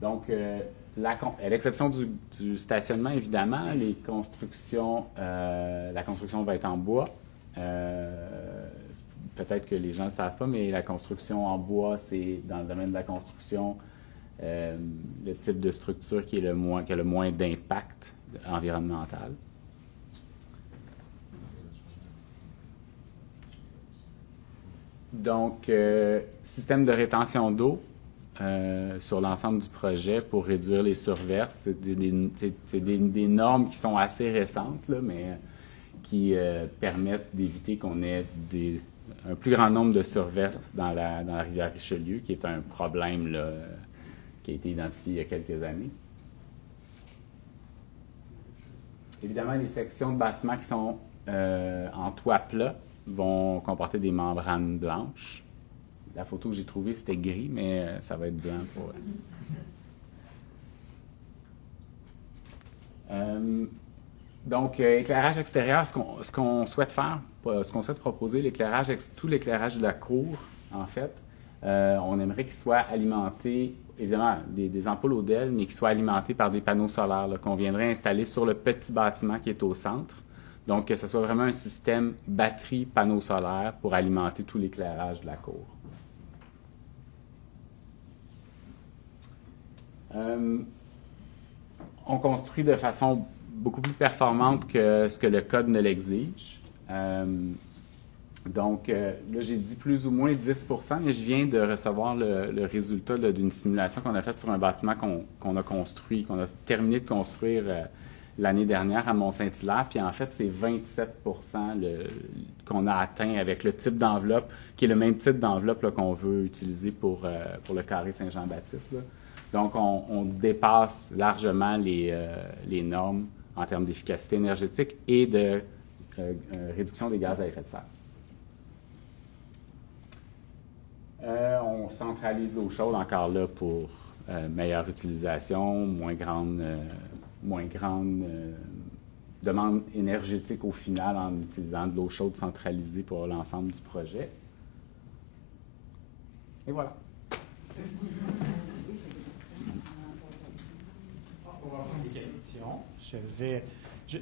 Donc, à l'exception du stationnement, évidemment, la construction va être en bois. Peut-être que les gens ne le savent pas, mais la construction en bois, c'est dans le domaine de la construction le type de structure qui a le moins d'impact environnemental. Donc, système de rétention d'eau sur l'ensemble du projet pour réduire les surverses. C'est des normes qui sont assez récentes, là, mais permettent d'éviter qu'on ait un plus grand nombre de surverses dans la rivière Richelieu, qui est un problème là, qui a été identifié il y a quelques années. Évidemment, les sections de bâtiments qui sont en toit plat vont comporter des membranes blanches. La photo que j'ai trouvée, c'était gris, mais ça va être blanc pour... Donc, éclairage extérieur, ce qu'on souhaite faire, ce qu'on souhaite proposer, tout l'éclairage de la cour, en fait, on aimerait qu'il soit alimenté, évidemment, des ampoules Odel, mais qu'il soit alimenté par des panneaux solaires qu'on viendrait installer sur le petit bâtiment qui est au centre. Donc, que ce soit vraiment un système batterie-panneaux solaires pour alimenter tout l'éclairage de la cour. On construit de façon beaucoup plus performante que ce que le code ne l'exige. Donc, là, j'ai dit plus ou moins 10 %, mais je viens de recevoir le résultat d'une simulation qu'on a faite sur un bâtiment qu'on a construit, qu'on a terminé de construire l'année dernière à Mont-Saint-Hilaire. Puis, en fait, c'est 27 % qu'on a atteint avec le type d'enveloppe, qui est le même type d'enveloppe qu'on veut utiliser pour le carré Saint-Jean-Baptiste. Donc, on dépasse largement les normes en termes d'efficacité énergétique et de réduction des gaz à effet de serre. On centralise l'eau chaude encore là pour meilleure utilisation, moins grande demande énergétique au final en utilisant de l'eau chaude centralisée pour l'ensemble du projet. Et voilà. On va prendre des questions.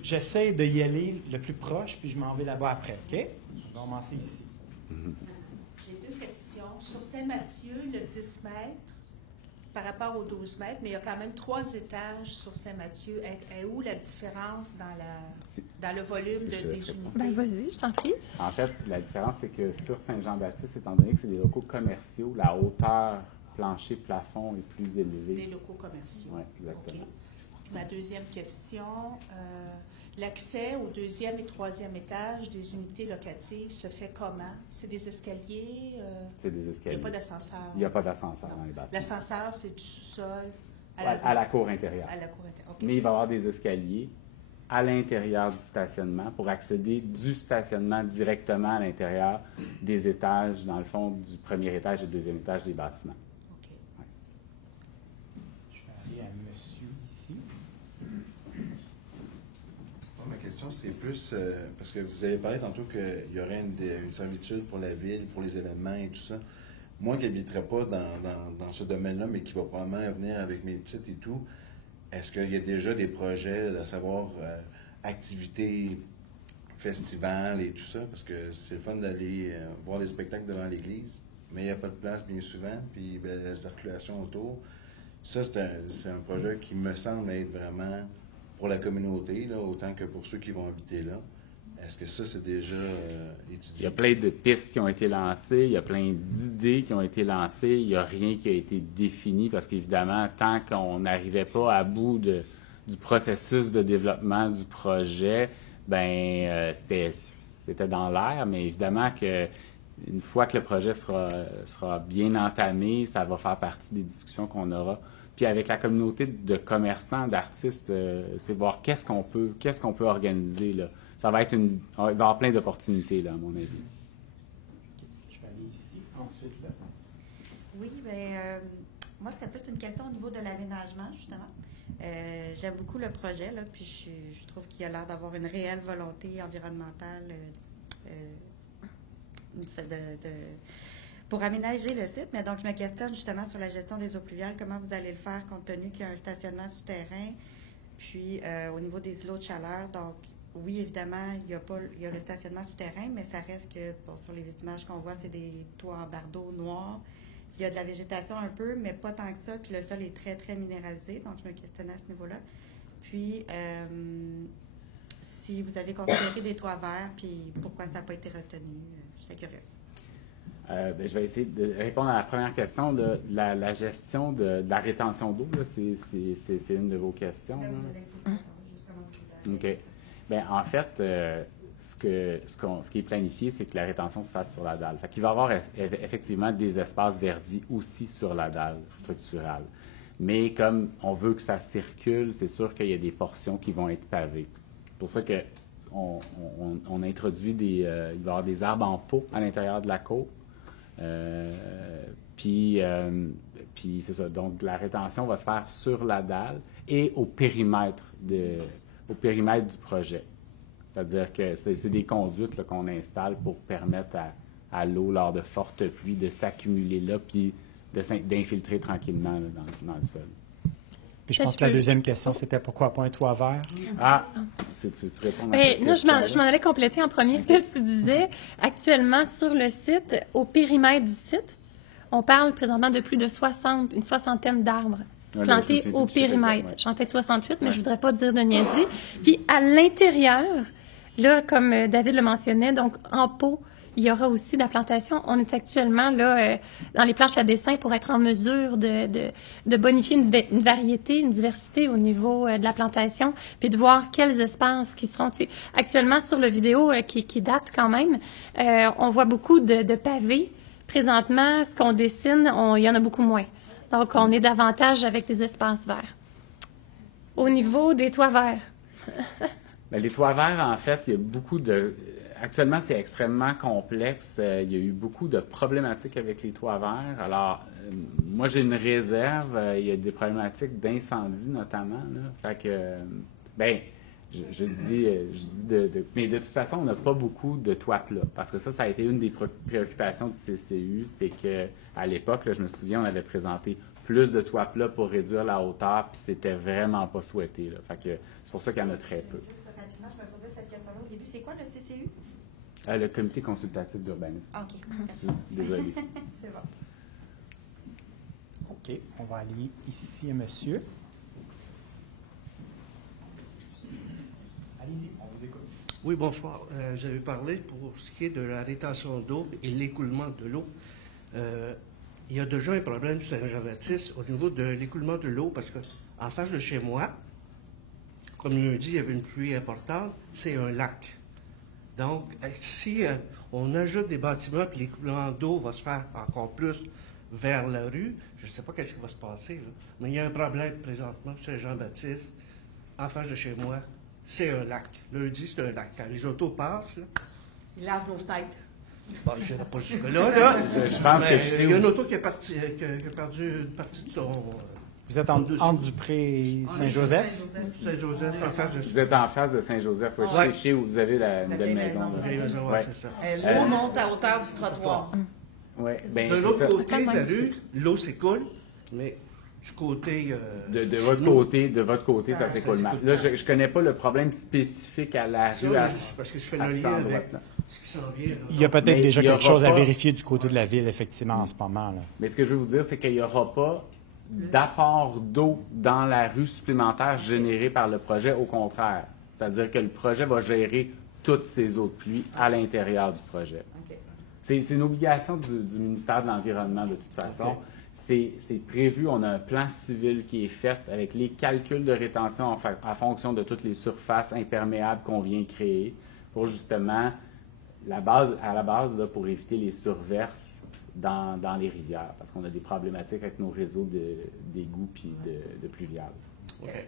J'essaie de y aller le plus proche, puis je m'en vais là-bas après, OK? On va commencer ici. J'ai deux questions. Sur Saint-Mathieu, le 10 mètres par rapport aux 12 mètres, mais il y a quand même 3 étages sur Saint-Mathieu. Est où la différence dans le volume des unités? Ben vas-y, je t'en prie. En fait, la différence, c'est que sur Saint-Jean-Baptiste, étant donné que c'est des locaux commerciaux, la hauteur plancher-plafond est plus élevée. Des locaux commerciaux. Oui, exactement. Okay. Ma deuxième question, l'accès au 2e et 3e étage des unités locatives se fait comment? C'est des escaliers? C'est des escaliers. Il n'y a pas d'ascenseur? Il n'y a pas d'ascenseur dans les bâtiments. L'ascenseur, c'est du sous-sol? À la cour intérieure. À la cour intérieure, okay. Mais il va y avoir des escaliers à l'intérieur du stationnement pour accéder du stationnement directement à l'intérieur des étages, dans le fond, du premier étage et du deuxième étage des bâtiments. OK. Ouais. Je vais aller à monsieur ici. Ma question, c'est plus, parce que vous avez parlé tantôt qu'il y aurait une servitude pour la ville, pour les événements et tout ça. Moi qui n'habiterai pas dans ce domaine-là, mais qui va probablement venir avec mes petites et tout, est-ce qu'il y a déjà des projets, à savoir activités, festivals et tout ça? Parce que c'est le fun d'aller voir les spectacles devant l'église, mais il n'y a pas de place bien souvent, puis la circulation autour. Ça, c'est un projet qui me semble être vraiment pour la communauté, là, autant que pour ceux qui vont habiter là. Est-ce que ça, c'est déjà étudié? Il y a plein de pistes qui ont été lancées, il y a plein d'idées qui ont été lancées, il n'y a rien qui a été défini parce qu'évidemment, tant qu'on n'arrivait pas à bout du processus de développement du projet, c'était dans l'air, mais évidemment qu'une fois que le projet sera bien entamé, ça va faire partie des discussions qu'on aura. Puis avec la communauté de commerçants, d'artistes, voir qu'est-ce qu'on peut organiser là. Ça va être il va y avoir plein d'opportunités, là, à mon avis. Okay. Je vais aller ici, ensuite là. Oui, bien, moi, c'était plus une question au niveau de l'aménagement, justement. J'aime beaucoup le projet, là, puis je trouve qu'il a l'air d'avoir une réelle volonté environnementale pour aménager le site. Mais donc, je me questionne justement sur la gestion des eaux pluviales. Comment vous allez le faire, compte tenu qu'il y a un stationnement souterrain, puis au niveau des îlots de chaleur. Donc, oui, évidemment, il y a le stationnement souterrain, mais ça reste que, sur les images qu'on voit, c'est des toits en bardeaux noirs. Il y a de la végétation un peu, mais pas tant que ça. Puis le sol est très, très minéralisé. Donc, je me questionnais à ce niveau-là. Puis, si vous avez considéré des toits verts, puis pourquoi ça n'a pas été retenu, j'étais curieuse. Je vais essayer de répondre à la première question. De la gestion de la rétention d'eau, c'est une de vos questions. OK. Bien, en fait, ce qui est planifié, c'est que la rétention se fasse sur la dalle. Fait qu'il va y avoir effectivement des espaces verdis aussi sur la dalle structurale. Mais comme on veut que ça circule, c'est sûr qu'il y a des portions qui vont être pavées. C'est pour ça qu'on introduit il va y avoir des arbres en pot à l'intérieur de la cour. Puis c'est ça. Donc, la rétention va se faire sur la dalle et au périmètre du projet. C'est-à-dire que c'est des conduites qu'on installe pour permettre à l'eau, lors de fortes pluies, de s'accumuler là puis d'infiltrer tranquillement là, dans le sol. Puis je pense que la deuxième question, c'était pourquoi pas un toit vert? Ah, tu réponds à cette non, je m'en allais compléter en premier ce que tu disais. Actuellement, sur le site, au périmètre du site, on parle présentement de plus de une soixantaine d'arbres plantés au périmètre. J'en ai 68, mais je ne voudrais pas dire de niaiserie. Puis à l'intérieur, là, comme David le mentionnait, donc en pot, il y aura aussi de la plantation. On est actuellement là dans les planches à dessin pour être en mesure de bonifier une variété, une diversité au niveau de la plantation, puis de voir quels espaces qui seront. Actuellement, sur la vidéo qui date quand même, on voit beaucoup de pavés. Présentement, ce qu'on dessine, il y en a beaucoup moins. Donc, on est davantage avec des espaces verts. Au niveau des toits verts. Bien, les toits verts, en fait, il y a beaucoup de... Actuellement, c'est extrêmement complexe. Il y a eu beaucoup de problématiques avec les toits verts. Alors, moi, j'ai une réserve. Il y a des problématiques d'incendie, notamment. Là. Fait que, bien, je dis mais de toute façon, on n'a pas beaucoup de toits plats. Parce que ça a été une des préoccupations du CCU. C'est qu'à l'époque, là, je me souviens, on avait présenté plus de toits plats pour réduire la hauteur, puis c'était vraiment pas souhaité. Là. Fait que c'est pour ça qu'il y en a très peu. Rapidement, je me posais cette question-là au début. C'est quoi le CCU? Le comité consultatif d'urbanisme. OK. Désolé. C'est bon. OK. On va aller ici à monsieur. Allez-y, on vous écoute. Oui, bonsoir. J'avais parlé pour ce qui est de la rétention d'eau et l'écoulement de l'eau. Il y a déjà un problème sur Saint-Jean-Baptiste au niveau de l'écoulement de l'eau parce qu'en face de chez moi, comme lundi, il y avait une pluie importante, c'est un lac. Donc, si on ajoute des bâtiments et l'écoulement d'eau va se faire encore plus vers la rue, je ne sais pas qu'est-ce qui va se passer, là. Mais il y a un problème présentement sur Saint-Jean-Baptiste, en face de chez moi, c'est un lac. Lundi, c'est un lac. Quand les autos passent, là, Il lave nos têtes. bon, je n'irai pas jusque-là, là. Je pense que il y a une auto qui a perdu une partie de son... Vous êtes entre Dupré et Saint-Joseph? Saint-Joseph, en face de... Vous êtes en face de Saint-Joseph, Ouais. chez où vous avez la nouvelle maison. La vieille maison, ouais, c'est ça. L'eau monte à hauteur du trottoir. Oui, bien, De c'est l'autre ça. côté de la rue, l'eau s'écoule, mais du côté... De votre côté, ça s'écoule mal. Là, je ne connais pas le problème spécifique à la rue. Parce que je fais le lien avec ce qui s'en vient. Il y a peut-être déjà quelque chose à vérifier du côté de la ville, effectivement, en ce moment. Là. Mais ce que je veux vous dire, c'est qu'il n'y aura pas d'apport d'eau dans la rue supplémentaire généré par le projet. Au contraire. C'est-à-dire que le projet va gérer toutes ces eaux de pluie à l'intérieur du projet. Okay. C'est une obligation du ministère de l'Environnement, de toute façon. Okay. C'est prévu, on a un plan civil qui est fait avec les calculs de rétention en fonction de toutes les surfaces imperméables qu'on vient créer pour justement, à la base, là, pour éviter les surverses dans les rivières, parce qu'on a des problématiques avec nos réseaux d'égouts puis de pluviales. Okay.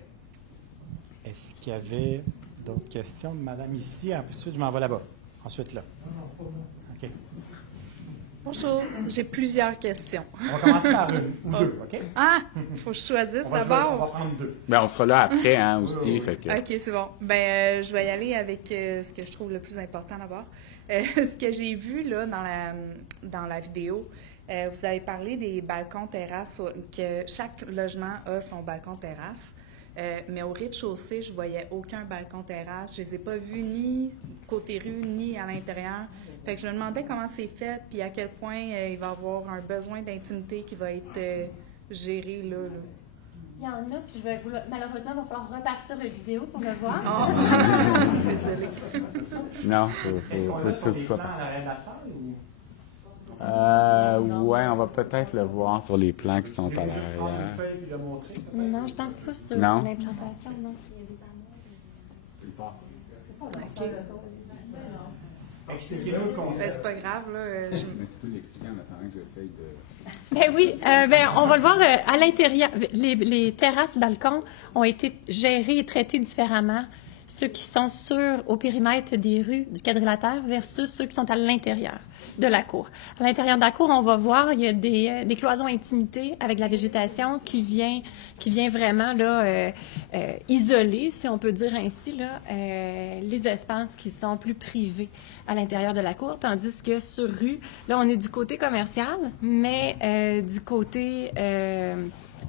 Est-ce qu'il y avait d'autres questions, madame, ici? Ensuite, je m'en vais là-bas. Ensuite, là. OK. Bonjour, j'ai plusieurs questions. On va commencer par une ou deux, OK? Ah, il faut que je choisisse d'abord. On va prendre deux. Bien, on sera là après, hein, aussi. Fait que... OK, c'est bon. Ben, je vais y aller avec ce que je trouve le plus important d'abord. Ce que j'ai vu là dans la vidéo, vous avez parlé des balcons terrasses, que chaque logement a son balcon terrasse. Mais au rez-de-chaussée, je voyais aucun balcon terrasse. Je les ai pas vus ni côté rue, ni à l'intérieur. Fait que je me demandais comment c'est fait, puis à quel point il va y avoir un besoin d'intimité qui va être géré là. Il y en a, puis malheureusement, il va falloir repartir la vidéo pour le voir. Oh. Désolée. Non, Est-ce qu'on a sur les plans pas. à l'arrière de la salle? Oui, on va peut-être le voir sur les plans qui sont à l'arrière. Non, je pense pas sur l'implantation, non. OK. Expliquez-nous le Ben, concept. c'est pas grave, là. Mais tu peux l'expliquer en attendant que j'essaye de... Ben oui, on va le voir à l'intérieur. Les terrasses, balcons ont été gérés et traités différemment. Ceux qui sont au périmètre des rues du quadrilatère versus ceux qui sont à l'intérieur de la cour. À l'intérieur de la cour, on va voir, il y a des cloisons intimitées avec la végétation qui vient vraiment là, isoler, si on peut dire ainsi, là, les espaces qui sont plus privés à l'intérieur de la cour, tandis que sur rue, là, on est du côté commercial, mais du côté...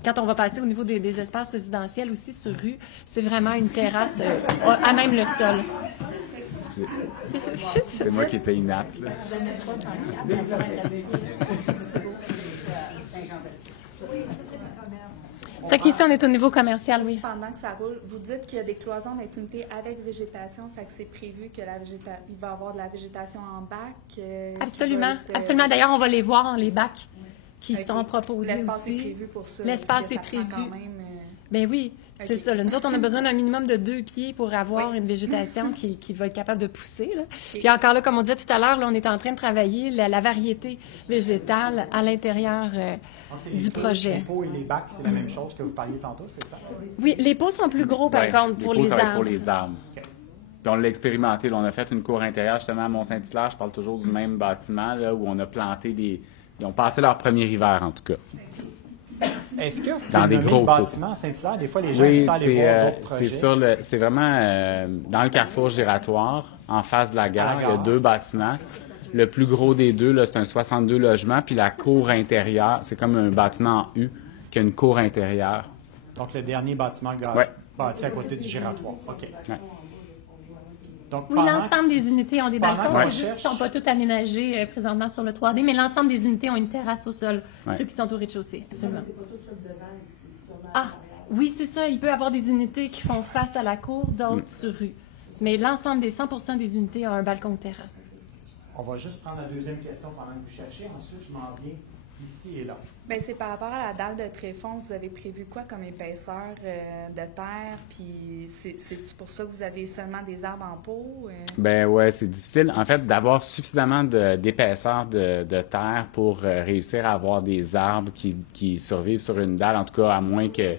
quand on va passer au niveau des espaces résidentiels aussi sur rue, c'est vraiment une terrasse à même le sol. Excusez. C'est moi qui étais inapte. Là. C'est qu'ici, on est au niveau commercial, oui. Pendant que ça roule, vous dites qu'il y a des cloisons d'intimité avec végétation, fait que c'est prévu que il va y avoir de la végétation en bac. Absolument. Être, Absolument. D'ailleurs, on va les voir dans les bacs qui okay. sont proposés L'espace aussi. est prévu pour ça. L'espace est prévu. Quand même, ben oui, c'est ça. Là. Nous autres, on a besoin d'un minimum de 2 pieds pour avoir une végétation qui va être capable de pousser. Là. Puis encore là, comme on disait tout à l'heure, là, on est en train de travailler la variété végétale à l'intérieur du projet. Les pots et les bacs, c'est la même chose que vous parliez tantôt, c'est ça? Oui, les pots sont plus gros, par contre, pour les arbres. Pour les arbres. Okay. Puis on l'a expérimenté. Là, on a fait une cour intérieure, justement, à Mont-Saint-Hilaire. Je parle toujours du même bâtiment, là, où on a planté des... Ils ont passé leur premier hiver, en tout cas. Est-ce que vous dans pouvez des nommer gros le bâtiment à Saint-Hilaire? Des fois, les gens aiment ça aller voir d'autres projets. C'est vraiment dans le carrefour giratoire, en face de la gare. Il y a 2 bâtiments. Le plus gros des 2, là, c'est un 62 logements. Puis la cour intérieure, c'est comme un bâtiment en U qui a une cour intérieure. Donc, le dernier bâtiment bâti à côté du giratoire. OK. Ouais. Donc, oui, l'ensemble des unités ont des balcons. C'est juste qu'ils ne sont pas tous aménagés présentement sur le 3D, mais l'ensemble des unités ont une terrasse au sol, ceux qui sont au rez-de-chaussée. Absolument. Ah, oui, c'est ça. Il peut y avoir des unités qui font face à la cour, d'autres sur rue. Mais l'ensemble des 100% des unités ont un balcon ou terrasse. On va juste prendre la deuxième question pendant que vous cherchez. Ensuite, je m'en viens ici et là. Bien, c'est par rapport à la dalle de tréfonds. Vous avez prévu quoi comme épaisseur de terre? Puis c'est pour ça que vous avez seulement des arbres en pot? Ben ouais, c'est difficile, en fait, d'avoir suffisamment d'épaisseur de terre pour réussir à avoir des arbres qui survivent sur une dalle, en tout cas, à moins que...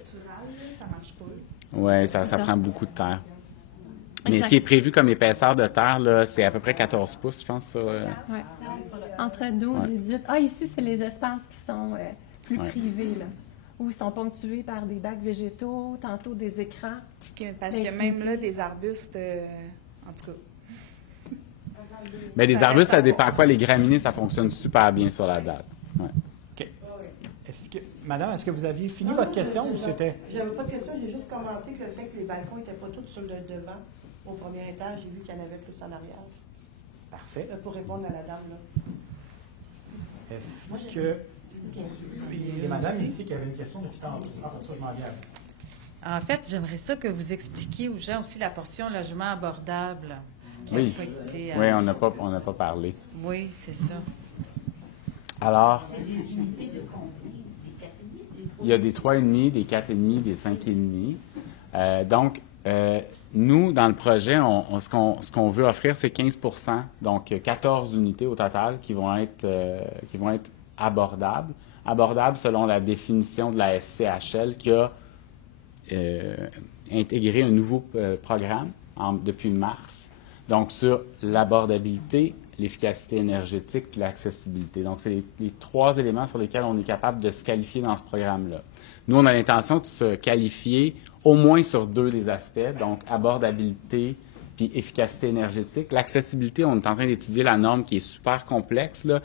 Ça marche pas. Oui, ça prend beaucoup de terre. Mais ce qui est prévu comme épaisseur de terre, là, c'est à peu près 14 pouces, je pense. Sur, ouais. Entre 12 et 18. Ah, ici, c'est les espaces qui sont plus privés, là, où ils sont ponctués par des bacs végétaux, tantôt des écrans. Parce que même là, des arbustes, en tout cas. Bien, des arbustes, ça dépend quoi. Les graminées, ça fonctionne super bien sur la dalle. Ouais. OK. Madame, est-ce que vous aviez fini votre question ou c'était... J'avais pas de question, j'ai juste commenté que le fait que les balcons n'étaient pas tous sur le devant, au premier étage, j'ai vu qu'il y en avait plus en arrière. Parfait. Pour répondre à la dame, là. Est-ce que... Il y a madame ici qui avait une question depuis tantôt. Ah, ça, je m'en viens à vous. En fait, j'aimerais ça que vous expliquiez aux gens aussi la portion logement abordable. Oui, on n'a pas parlé. Oui, c'est ça. Alors... C'est des unités de combien? Des 4,5? Il y a des 3,5, des 4,5, des 5,5. Donc, nous, dans le projet, ce qu'on veut offrir, c'est 15 %, donc 14 unités au total qui vont être abordables. Abordables selon la définition de la SCHL qui a intégré un nouveau programme depuis mars, donc sur l'abordabilité, l'efficacité énergétique et l'accessibilité. Donc, c'est les 3 éléments sur lesquels on est capable de se qualifier dans ce programme-là. Nous, on a l'intention de se qualifier au moins sur 2 des aspects, donc abordabilité puis efficacité énergétique. L'accessibilité, on est en train d'étudier la norme qui est super complexe, là.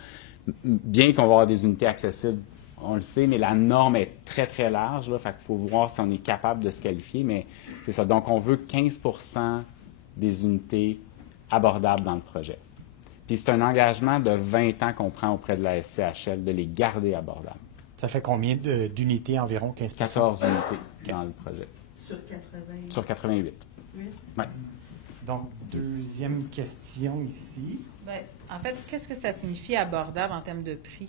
Bien qu'on va avoir des unités accessibles, on le sait, mais la norme est très, très large, là. Fait qu'il faut voir si on est capable de se qualifier, mais c'est ça. Donc, on veut 15 % des unités abordables dans le projet. Puis c'est un engagement de 20 ans qu'on prend auprès de la SCHL, de les garder abordables. Ça fait combien d'unités environ? 15 %? 14 unités dans le projet. Sur 80? Sur 88. Oui. Ouais. Donc, deuxième question ici. Bien, en fait, qu'est-ce que ça signifie abordable en termes de prix?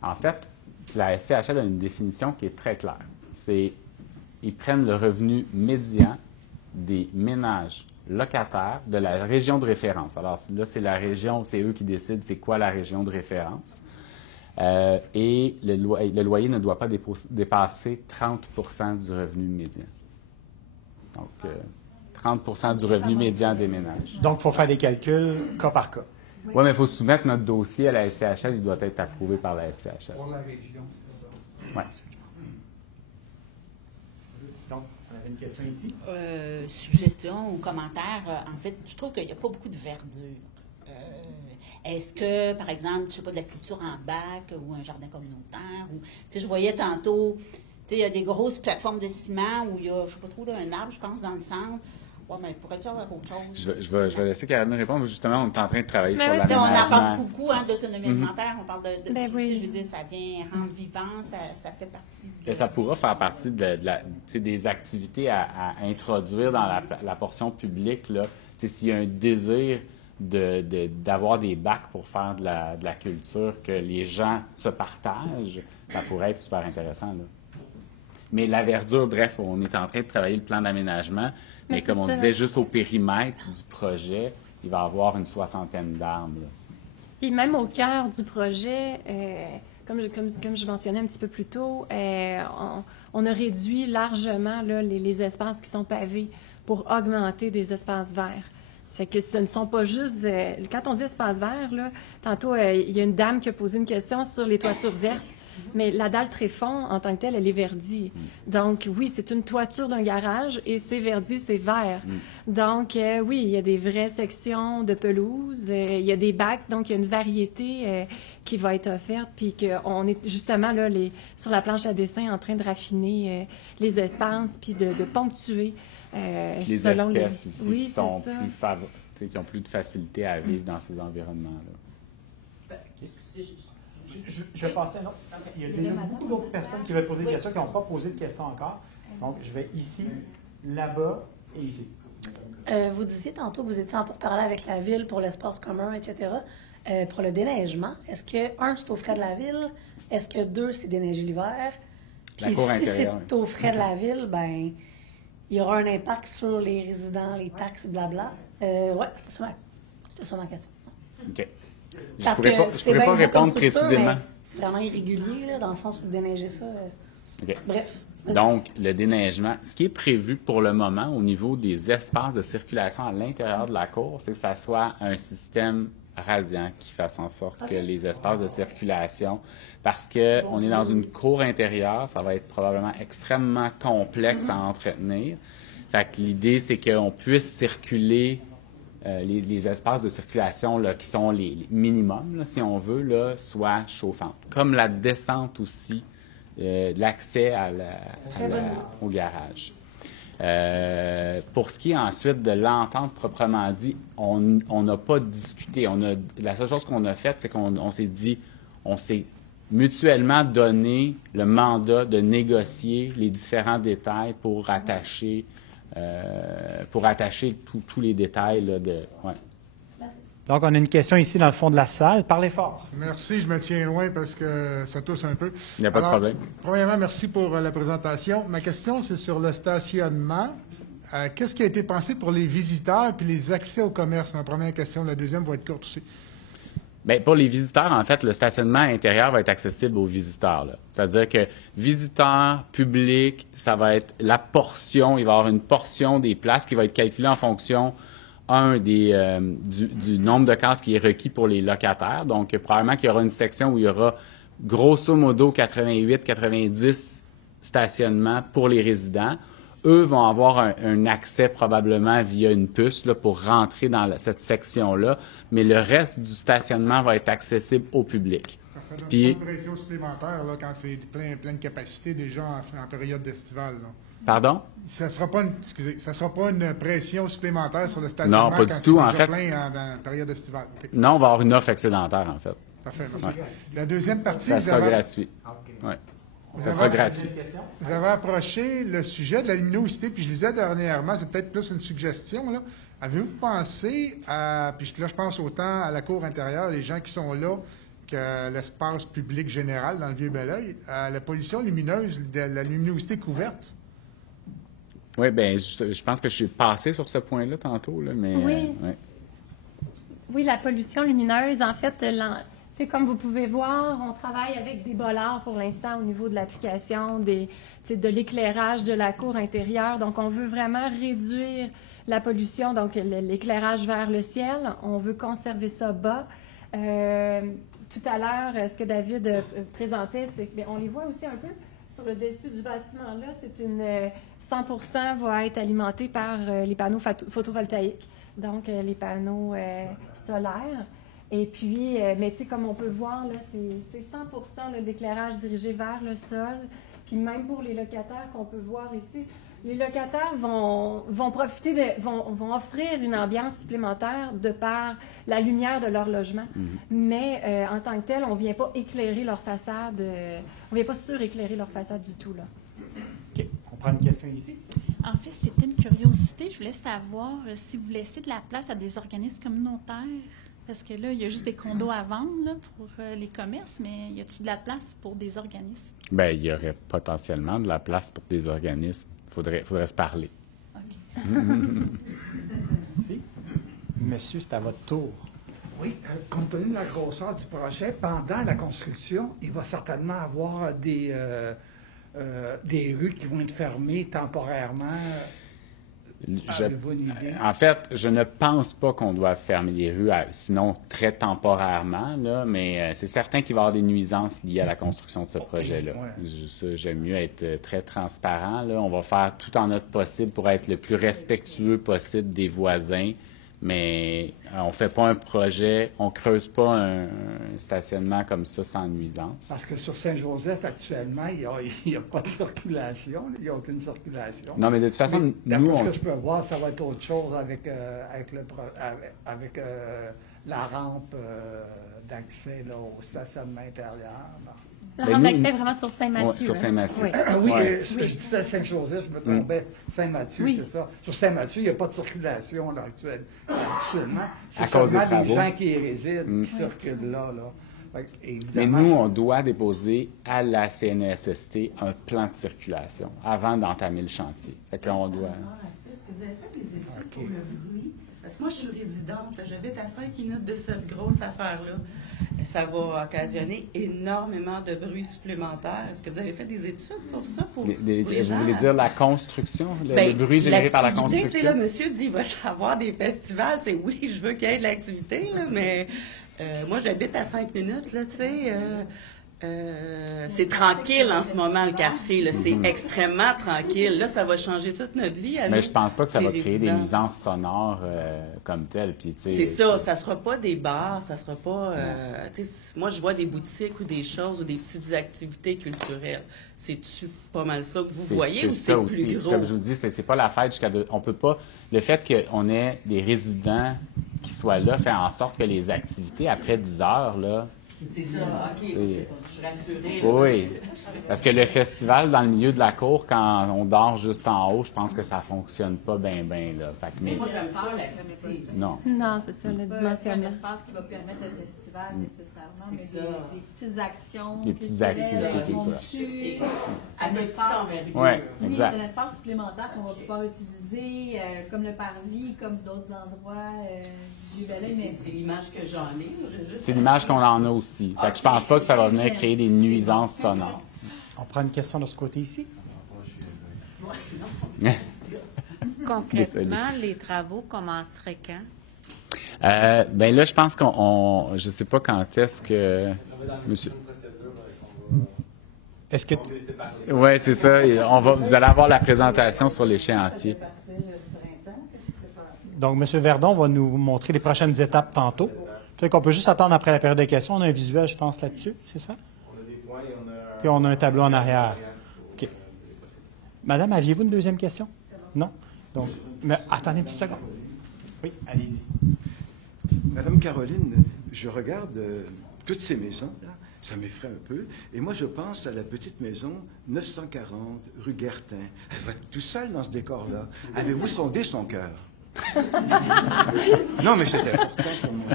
En fait, la SCHL a une définition qui est très claire. Ils prennent le revenu médian des ménages locataires de la région de référence. Alors là, c'est la région, c'est eux qui décident c'est quoi la région de référence. Et le loyer ne doit pas dépasser 30 du revenu médian. Donc, 30 du revenu médian des ménages. Donc, il faut faire des calculs cas par cas. Oui, mais il faut soumettre notre dossier à la SCHL. Il doit être approuvé par la SCHL. Pour la région, c'est ça. Oui. Donc, on avait une question ici. Suggestion ou commentaire. En fait, je trouve qu'il n'y a pas beaucoup de verdure. Est-ce que, par exemple, je ne sais pas, de la culture en bac ou un jardin communautaire? Ou, je voyais tantôt, il y a des grosses plateformes de ciment où il y a, je ne sais pas trop, là, un arbre, je pense, dans le centre. Oui, mais pourrait-tu avoir autre chose? Je vais laisser Caroline répondre. Justement, on est en train de travailler sur On l'aménagement. en parle beaucoup d'autonomie alimentaire. On parle de oui. je veux dire, ça vient rendre vivant, ça fait partie. Et ça pourra faire partie des activités à introduire dans la portion publique. S'il y a un désir d'avoir des bacs pour faire de la culture, que les gens se partagent, ça pourrait être super intéressant. Là. Mais la verdure, bref, on est en train de travailler le plan d'aménagement, mais comme on disait, juste au périmètre du projet, il va y avoir une 60aine d'arbres. Et même au cœur du projet, comme je mentionnais un petit peu plus tôt, on a réduit largement là, les espaces qui sont pavés pour augmenter des espaces verts. C'est que ce ne sont pas juste... quand on dit espace vert, là, tantôt, il y a une dame qui a posé une question sur les toitures vertes. Mais la dalle tréfond, en tant que telle, elle est verdie. Donc, oui, c'est une toiture d'un garage et c'est verdi, c'est vert. Donc, oui, il y a des vraies sections de pelouse, il y a des bacs, donc il y a une variété qui va être offerte. Puis qu'on est justement là, sur la planche à dessin en train de raffiner les espaces puis de ponctuer. Les espèces aussi qui sont qui ont plus de facilité à vivre dans ces environnements-là. Je vais passer à un autre. Il y a déjà beaucoup d'autres personnes qui veulent poser des questions, qui n'ont pas posé de questions encore. Donc, je vais ici, là-bas et ici. Vous disiez tantôt que vous étiez en pourparlers avec la ville pour l'espace commun, etc. Pour le déneigement, est-ce que, un, c'est aux frais de la ville? Est-ce que, deux, c'est déneiger l'hiver? Puis si c'est aux frais de la ville, ben il y aura un impact sur les résidents, les taxes, blabla. Oui, c'était ça ma question. OK. Parce je ne pourrais pas répondre précisément. C'est vraiment irrégulier, là, dans le sens où déneiger ça. Okay. Bref. Donc, le déneigement, ce qui est prévu pour le moment au niveau des espaces de circulation à l'intérieur de la cour, c'est que ça soit un système radiant qui fasse en sorte que les espaces de circulation, parce qu'on est dans une cour intérieure, ça va être probablement extrêmement complexe à entretenir. Fait que l'idée, c'est qu'on puisse circuler les espaces de circulation là, qui sont les minimums, là, si on veut, là, soient chauffantes. Comme la descente aussi, l'accès au garage. Pour ce qui est ensuite de l'entente proprement dit, on n'a pas discuté. La seule chose qu'on a faite, c'est qu'on s'est dit, on s'est mutuellement donné le mandat de négocier les différents détails pour attacher tous les détails. Là, ouais. Donc, on a une question ici dans le fond de la salle. Parlez fort. Merci, je me tiens loin parce que ça tousse un peu. Il n'y a pas de problème. Premièrement, merci pour la présentation. Ma question, c'est sur le stationnement. Qu'est-ce qui a été pensé pour les visiteurs puis les accès au commerce? Ma première question. La deuxième va être courte aussi. Bien, pour les visiteurs, en fait, le stationnement intérieur va être accessible aux visiteurs. C'est-à-dire que visiteurs, publics, ça va être la portion, il va y avoir une portion des places qui va être calculée en fonction, du nombre de cases qui est requis pour les locataires. Donc, probablement qu'il y aura une section où il y aura grosso modo 88-90 stationnements pour les résidents. Eux vont avoir un accès probablement via une puce là, pour rentrer dans cette section-là, mais le reste du stationnement va être accessible au public. Ça donne Puis, pas de pression supplémentaire là, quand c'est pleine capacité déjà en période estivale. Pardon? Ça ne sera pas une pression supplémentaire sur le stationnement non, pas quand du tout, c'est en déjà fait. plein en période estivale. Okay. Non, on va avoir une offre excédentaire, en fait. Parfait, merci. Ouais. La deuxième partie... Ça sera gratuit. Ouais. Ça sera gratuit. Vous avez approché le sujet de la luminosité, puis je lisais dernièrement, c'est peut-être plus une suggestion, là. Avez-vous pensé à, puis là je pense autant à la cour intérieure, les gens qui sont là, que l'espace public général dans le Vieux-Belleuil, à la pollution lumineuse, de la luminosité couverte? Oui, bien, je pense que je suis passé sur ce point-là tantôt, là, mais... Oui. Ouais. Oui, la pollution lumineuse, en fait, comme vous pouvez voir, on travaille avec des bollards pour l'instant au niveau de l'application, de l'éclairage de la cour intérieure. Donc, on veut vraiment réduire la pollution, donc l'éclairage vers le ciel. On veut conserver ça bas. Tout à l'heure, ce que David présentait, c'est qu'on les voit aussi un peu sur le dessus du bâtiment. Là, c'est 100% va être alimenté par les panneaux photovoltaïques, donc les panneaux solaires. Et puis, mais tu sais, comme on peut voir, là, c'est 100% d'éclairage dirigé vers le sol. Puis même pour les locataires qu'on peut voir ici, les locataires vont profiter, vont offrir une ambiance supplémentaire de par la lumière de leur logement. Mais en tant que tel, on ne vient pas éclairer leur façade, on ne vient pas suréclairer leur façade du tout, là. OK. On prend une question ici. En fait, c'était une curiosité. Je voulais savoir si vous laissez de la place à des organismes communautaires. Parce que là, il y a juste des condos à vendre là, pour les commerces, mais y a-t-il de la place pour des organismes? Bien, il y aurait potentiellement de la place pour des organismes. Faudrait se parler. OK. Merci. Monsieur, c'est à votre tour. Oui, compte tenu de la grosseur du projet, pendant la construction, il va certainement avoir des rues qui vont être fermées temporairement. Avez-vous une idée? En fait, je ne pense pas qu'on doit fermer les rues, sinon très temporairement, là, mais c'est certain qu'il va y avoir des nuisances liées à la construction de ce projet-là. Ouais. J'aime mieux être très transparent. Là. On va faire tout en notre possible pour être le plus respectueux possible des voisins, mais on ne fait pas un projet, on ne creuse pas un stationnement comme ça sans nuisance. Parce que sur Saint-Joseph, actuellement, il n'y a pas de circulation, il n'y a aucune circulation. Non, mais de toute façon, nous... Ce que je peux voir, ça va être autre chose avec la rampe d'accès là, au stationnement intérieur. La rampe d'accès est vraiment sur Saint-Mathieu. Oui, sur Saint-Mathieu. Oui, je disais Saint-Joseph, je me trompais. Saint-Mathieu, c'est ça. Sur Saint-Mathieu, il n'y a pas de circulation là, actuellement. C'est seulement des gens qui y résident, qui circulent là. Mais nous, on doit déposer à la CNESST un plan de circulation avant d'entamer le chantier. Fait qu'on doit... Est-ce que vous avez fait des études pour le bruit? Parce que moi, je suis résidente, j'habite à 5 minutes de cette grosse affaire-là. Ça va occasionner énormément de bruit supplémentaire. Est-ce que vous avez fait des études pour ça? Pour les gens? Vous voulez dire la construction, le bruit généré par la construction? Là, monsieur dit qu'il va y avoir des festivals. Oui, je veux qu'il y ait de l'activité, là, mais moi, j'habite à 5 minutes, là, tu sais... c'est tranquille en ce moment, le quartier. Là. C'est extrêmement tranquille. Là, ça va changer toute notre vie. Mais je pense pas que ça va créer des nuisances sonores comme telles. C'est ça. Ça sera pas des bars. Ça sera pas... moi, je vois des boutiques ou des choses ou des petites activités culturelles. C'est-tu pas mal ça que vous voyez ou c'est plus gros? Comme je vous dis, c'est pas la fête jusqu'à... On peut pas... Le fait qu'on ait des résidents qui soient là fait en sorte que les activités, après 10 heures, là... C'est ça, OK. Je suis rassurée. Oui, parce que le festival dans le milieu de la cour, quand on dort juste en haut, je pense que ça ne fonctionne pas bien, là. Moi, j'aime pas l'activité. Non. Non, c'est ça, le dimensionnement. Un espace qui va permettre le festival, nécessairement, mais des petites actions. Des petites activités culturelles. À petite envergure. Oui, exact. exact. C'est un espace supplémentaire qu'on va pouvoir utiliser, comme le parvis, comme d'autres endroits du Vieux-Belleuil. C'est l'image que j'en ai. C'est l'image qu'on en a aussi. Fait que je pense pas que ça va venir créer des nuisances sonores. On prend une question de ce côté ici. Concrètement, les travaux commenceraient quand? Ben là, je pense je sais pas quand est-ce que... Monsieur... Est-ce que... Oui, c'est ça. Vous allez avoir la présentation sur l'échéancier. Donc, M. Verdon va nous montrer les prochaines étapes tantôt. Peut-être qu'on peut juste attendre après la période de questions. On a un visuel, je pense, là-dessus, c'est ça? On a des points et on a... Puis on a un tableau en arrière. OK. Madame, aviez-vous une deuxième question? Non? Donc, mais attendez une petite seconde. Oui, allez-y. Madame Caroline, je regarde toutes ces maisons, là, ça m'effraie un peu. Et moi, je pense à la petite maison 940 rue Guertin. Elle va être tout seule dans ce décor-là. Avez-vous sondé son cœur? Non, mais c'est important pour moi.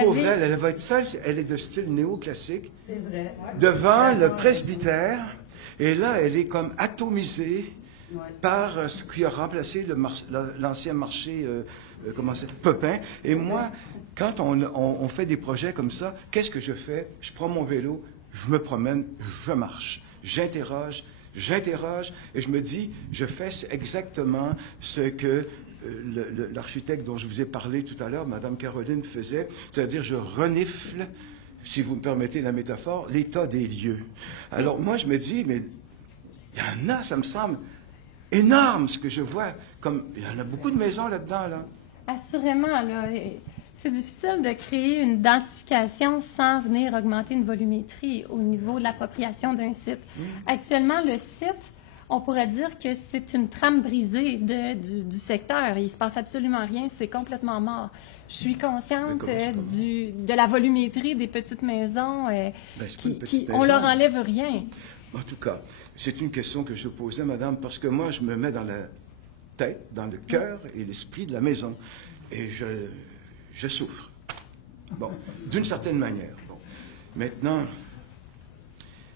Pauvre elle va être seule. Elle est de style néoclassique. C'est vrai. Devant le presbytère, Et là, elle est comme atomisée par ce qui a remplacé l'ancien marché Pepin. Et moi, quand on fait des projets comme ça, qu'est-ce que je fais? Je prends mon vélo, je me promène, je marche, j'interroge, et je me dis, je fais exactement ce que l'architecte dont je vous ai parlé tout à l'heure, Mme Caroline, faisait, c'est-à-dire je renifle, si vous me permettez la métaphore, l'état des lieux. Alors moi, je me dis, mais il y en a, ça me semble énorme ce que je vois, comme il y en a beaucoup de maisons là-dedans, là. Assurément, là. C'est difficile de créer une densification sans venir augmenter une volumétrie au niveau de l'appropriation d'un site. Actuellement, le site, on pourrait dire que c'est une trame brisée du secteur. Il ne se passe absolument rien, c'est complètement mort. Je suis consciente de la volumétrie des petites maisons on leur enlève rien. En tout cas, c'est une question que je posais, madame, parce que moi, je me mets dans la tête, dans le cœur et l'esprit de la maison. Et je souffre. Bon, d'une certaine manière. Bon. Maintenant,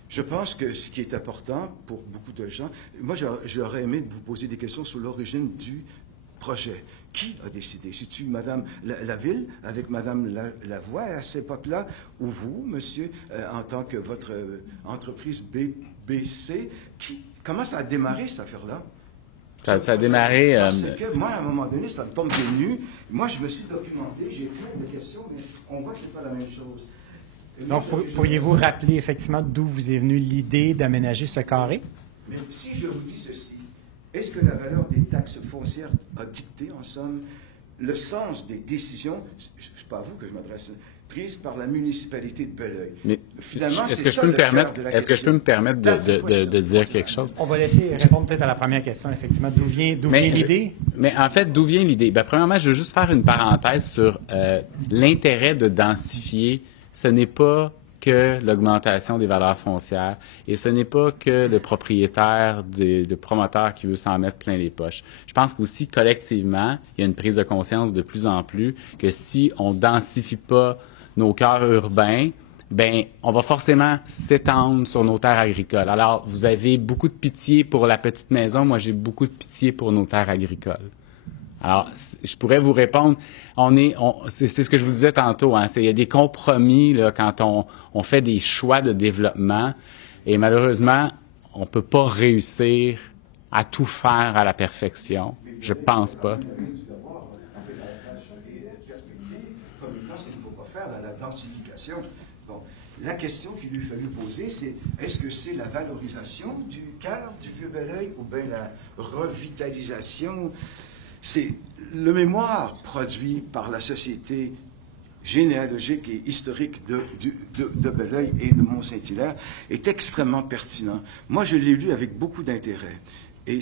je pense que ce qui est important pour beaucoup de gens, moi, j'aurais aimé vous poser des questions sur l'origine du projet. Qui a décidé? C'est-tu Madame la Ville, avec Madame Lavoie à cette époque-là, ou vous, monsieur, en tant que votre entreprise BBC? Comment ça a démarré, cette affaire-là? Ça a démarré... Parce que moi, à un moment donné, ça me tombe des nues. Moi, je me suis documenté, j'ai plein de questions, mais on voit que c'est pas la même chose. Donc, pourriez-vous rappeler effectivement d'où vous est venue l'idée d'aménager ce carré? Mais si je vous dis ceci, est-ce que la valeur des taxes foncières a dicté, en somme, le sens des décisions, c'est pas à vous que je m'adresse, prises par la municipalité de Belleuil? Mais finalement, est-ce que je peux me permettre de dire quelque chose? On va laisser répondre peut-être à la première question, effectivement. D'où vient l'idée? Mais en fait, d'où vient l'idée? Bien, premièrement, je veux juste faire une parenthèse sur l'intérêt de densifier. Ce n'est pas que l'augmentation des valeurs foncières et ce n'est pas que le propriétaire, le promoteur qui veut s'en mettre plein les poches. Je pense qu'aussi, collectivement, il y a une prise de conscience de plus en plus que si on densifie pas nos cœurs urbains, ben on va forcément s'étendre sur nos terres agricoles. Alors, vous avez beaucoup de pitié pour la petite maison. Moi, j'ai beaucoup de pitié pour nos terres agricoles. Alors, je pourrais vous répondre, c'est ce que je vous disais tantôt, hein, il y a des compromis là, quand on fait des choix de développement et malheureusement, on ne peut pas réussir à tout faire à la perfection. Je pense pas. La densification. Bon, la question qu'il lui fallut poser, c'est est-ce que c'est la valorisation du cœur du Vieux-Belleuil ou bien la revitalisation? C'est le mémoire produit par la Société généalogique et historique de Belleuil et de Mont-Saint-Hilaire est extrêmement pertinent. Moi, je l'ai lu avec beaucoup d'intérêt. Et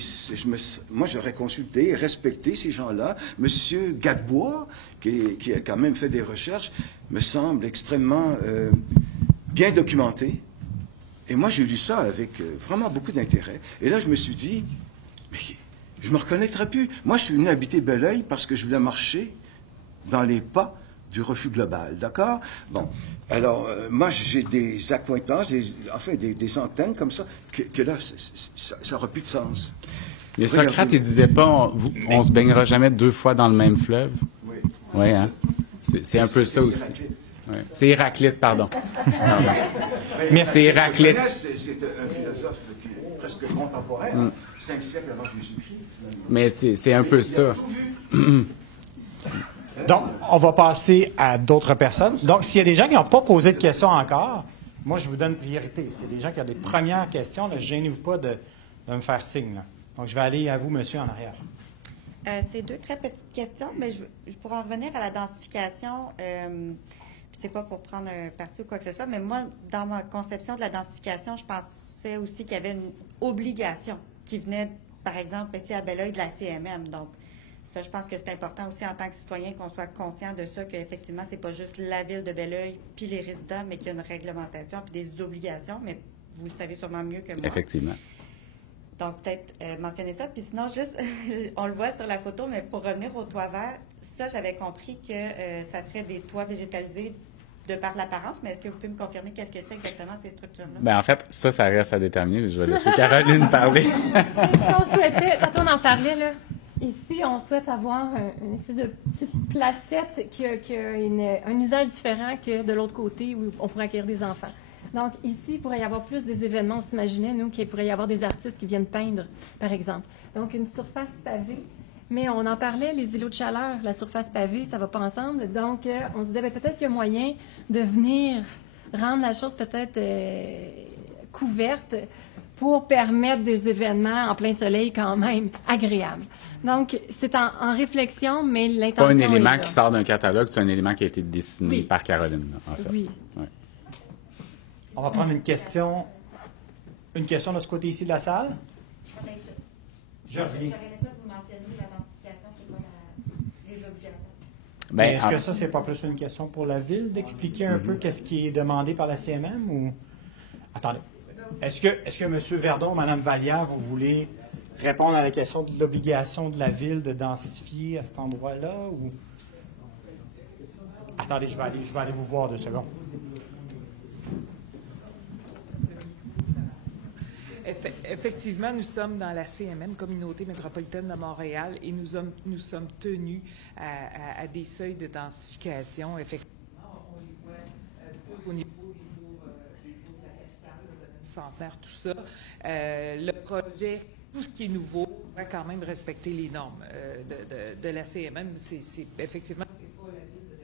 moi, j'aurais consulté et respecté ces gens-là. Monsieur Gadebois, qui a quand même fait des recherches, me semble extrêmement bien documenté. Et moi, j'ai lu ça avec vraiment beaucoup d'intérêt. Et là, je me suis dit, mais je ne me reconnaîtrais plus. Moi, je suis venu habiter Belleuil parce que je voulais marcher dans les pas du refus global, d'accord? Bon, alors, moi, j'ai des accointances, des antennes comme ça, que là, ça n'aura plus de sens. Mais Socrate, il disait pas, on se baignera jamais deux fois dans le même fleuve. Oui. Oui, hein? C'est un peu ça aussi. Ouais. C'est Héraclite, pardon. Merci. C'est Héraclite. C'est un philosophe qui est presque contemporain, 5 siècles avant Jésus-Christ. Mais c'est un peu ça. Donc, on va passer à d'autres personnes. Donc, s'il y a des gens qui n'ont pas posé de questions encore, moi, je vous donne priorité. C'est des gens qui ont des premières questions. Ne gênez-vous pas de me faire signe. Là. Donc, je vais aller à vous, monsieur, en arrière. C'est 2 très petites questions, mais je pourrais en revenir à la densification. C'est pas pour prendre un parti ou quoi que ce soit, mais moi, dans ma conception de la densification, je pensais aussi qu'il y avait une obligation qui venait, par exemple, ici à Belleuil, de la CMM. Donc, ça, je pense que c'est important aussi en tant que citoyen qu'on soit conscient de ça, qu'effectivement, c'est pas juste la ville de Belleuil puis les résidents, mais qu'il y a une réglementation puis des obligations, mais vous le savez sûrement mieux que moi. Effectivement. Donc, peut-être mentionner ça. Puis sinon, juste, on le voit sur la photo, mais pour revenir au toit vert, ça, j'avais compris que ça serait des toits végétalisés de par l'apparence, mais est-ce que vous pouvez me confirmer qu'est-ce que c'est exactement ces structures-là? Bien, en fait, ça reste à déterminer. Je vais laisser Caroline parler. On souhaitait, tantôt on en parlait, là. Ici, on souhaite avoir une espèce de petite placette qui a un usage différent que de l'autre côté où on pourrait accueillir des enfants. Donc, ici, il pourrait y avoir plus des événements. On s'imaginait, nous, qu'il pourrait y avoir des artistes qui viennent peindre, par exemple. Donc, une surface pavée. Mais on en parlait, les îlots de chaleur, la surface pavée, ça ne va pas ensemble. Donc, on se disait, peut-être qu'il y a moyen de venir rendre la chose peut-être couverte pour permettre des événements en plein soleil quand même agréables. Donc, c'est en réflexion, mais l'intention C'est pas un est élément là. qui sort d'un catalogue, c'est un élément qui a été dessiné par Caroline, là, en fait. Oui. Ouais. On va prendre une question de ce côté ici de la salle. Je reviens. J'aurais aimé ça que vous mentionniez la densification, c'est quoi les obligations? Mais est-ce que ça, c'est pas plus une question pour la Ville d'expliquer un peu qu'est-ce qui est demandé par la CMM ou... Attendez. Est-ce que M. Verdon, Mme Vallière, vous voulez répondre à la question de l'obligation de la Ville de densifier à cet endroit-là ou... Attendez, je vais aller vous voir 2 secondes. Effectivement, nous sommes dans la CMM, Communauté métropolitaine de Montréal, et nous sommes tenus à des seuils de densification. Effectivement, on les voit plus au niveau de la capitale, du centenaire, tout ça. Le projet, tout ce qui est nouveau, va quand même respecter les normes de la CMM. Effectivement, c'est pas la ville de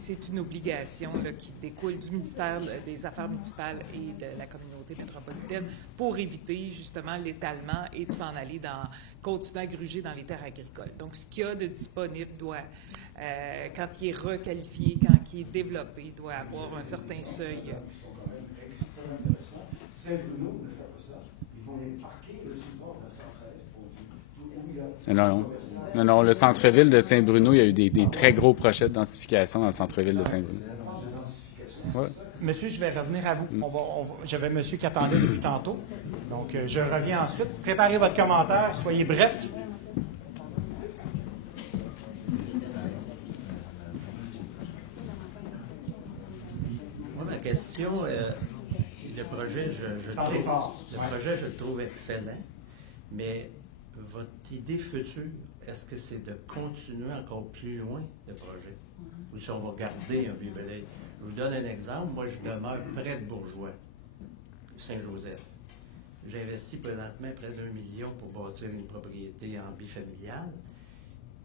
c'est une obligation là, qui découle du ministère des Affaires municipales et de la communauté métropolitaine pour éviter justement l'étalement et de s'en aller continuer à gruger dans les terres agricoles. Donc, ce qu'il y a de disponible doit, quand il est requalifié, quand il est développé, doit avoir un certain seuil. Saint-Bruno ne fait pas ça. Ils vont les parquer le support de 116 Non, le centre-ville de Saint-Bruno, il y a eu des très gros projets de densification dans le centre-ville de Saint-Bruno. Ouais. Monsieur, je vais revenir à vous. J'avais monsieur qui attendait depuis tantôt. Donc, je reviens ensuite. Préparez votre commentaire. Soyez bref. Moi, ma question, le projet, je le trouve excellent, mais votre idée future, est-ce que c'est de continuer encore plus loin le projet? Ou si on va garder un Vieux-Belleuil? Je vous donne un exemple. Moi, je demeure près de Bourgeois, Saint-Joseph. J'ai investi présentement près d'1 million pour bâtir une propriété en bifamiliale.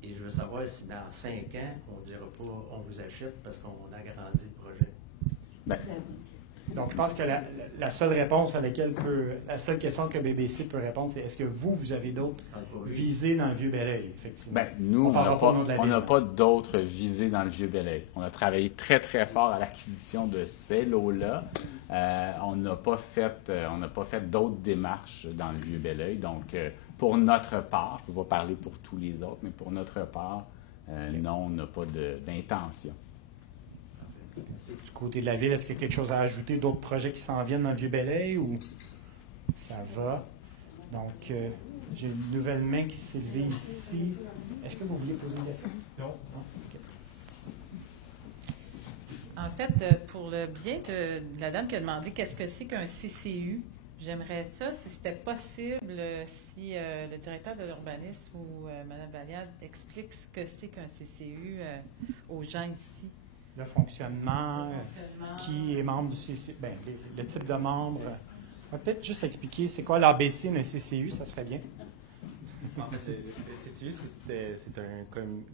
Et je veux savoir si dans 5 ans, on ne dira pas on vous achète parce qu'on agrandit le projet. Ben. Donc, je pense que la seule réponse la seule question que BBC peut répondre, c'est est-ce que vous avez d'autres visées dans le Vieux-Belleuil, effectivement? Bien, nous, on n'a pas d'autres visées dans le Vieux-Belleuil. On a travaillé très, très fort à l'acquisition de ces lots-là. On n'a pas fait d'autres démarches dans le Vieux-Belleuil. Donc, pour notre part, je ne peux pas parler pour tous les autres, mais pour notre part, non, on n'a pas d'intention. Du côté de la Ville, est-ce qu'il y a quelque chose à ajouter, d'autres projets qui s'en viennent dans le Vieux-Belleuil ou ça va? Donc, j'ai une nouvelle main qui s'est levée ici. Est-ce que vous vouliez poser une question? Non? OK. En fait, pour le bien de la dame qui a demandé qu'est-ce que c'est qu'un CCU, j'aimerais ça, si c'était possible, si le directeur de l'urbanisme ou Mme Vallière explique ce que c'est qu'un CCU aux gens ici. Le fonctionnement, qui est membre du CCU, bien, le type de membre. On va peut-être juste expliquer c'est quoi l'ABC d'un CCU, ça serait bien. En fait, le CCU, c'est un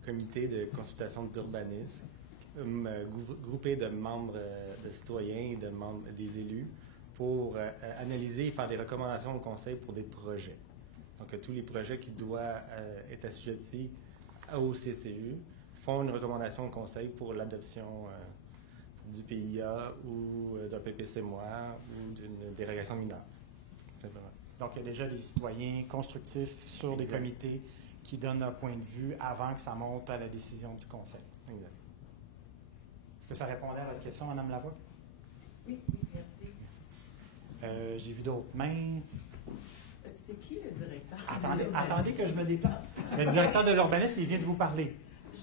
comité de consultation d'urbanisme groupé de membres de citoyens et de membres des élus pour analyser et faire des recommandations au conseil pour des projets. Donc, tous les projets qui doivent être assujettis au CCU font une recommandation au conseil pour l'adoption du PIA ou d'un PPC-MOI ou d'une dérogation mineure, simplement. Donc, il y a déjà des citoyens constructifs sur des comités qui donnent leur point de vue avant que ça monte à la décision du conseil. Exact. Est-ce que ça répondait à votre question, Mme Lavoie? Oui, merci. J'ai vu d'autres mains. C'est qui le directeur? Attendez que je me déplace. Le directeur de l'urbanisme, il vient de vous parler.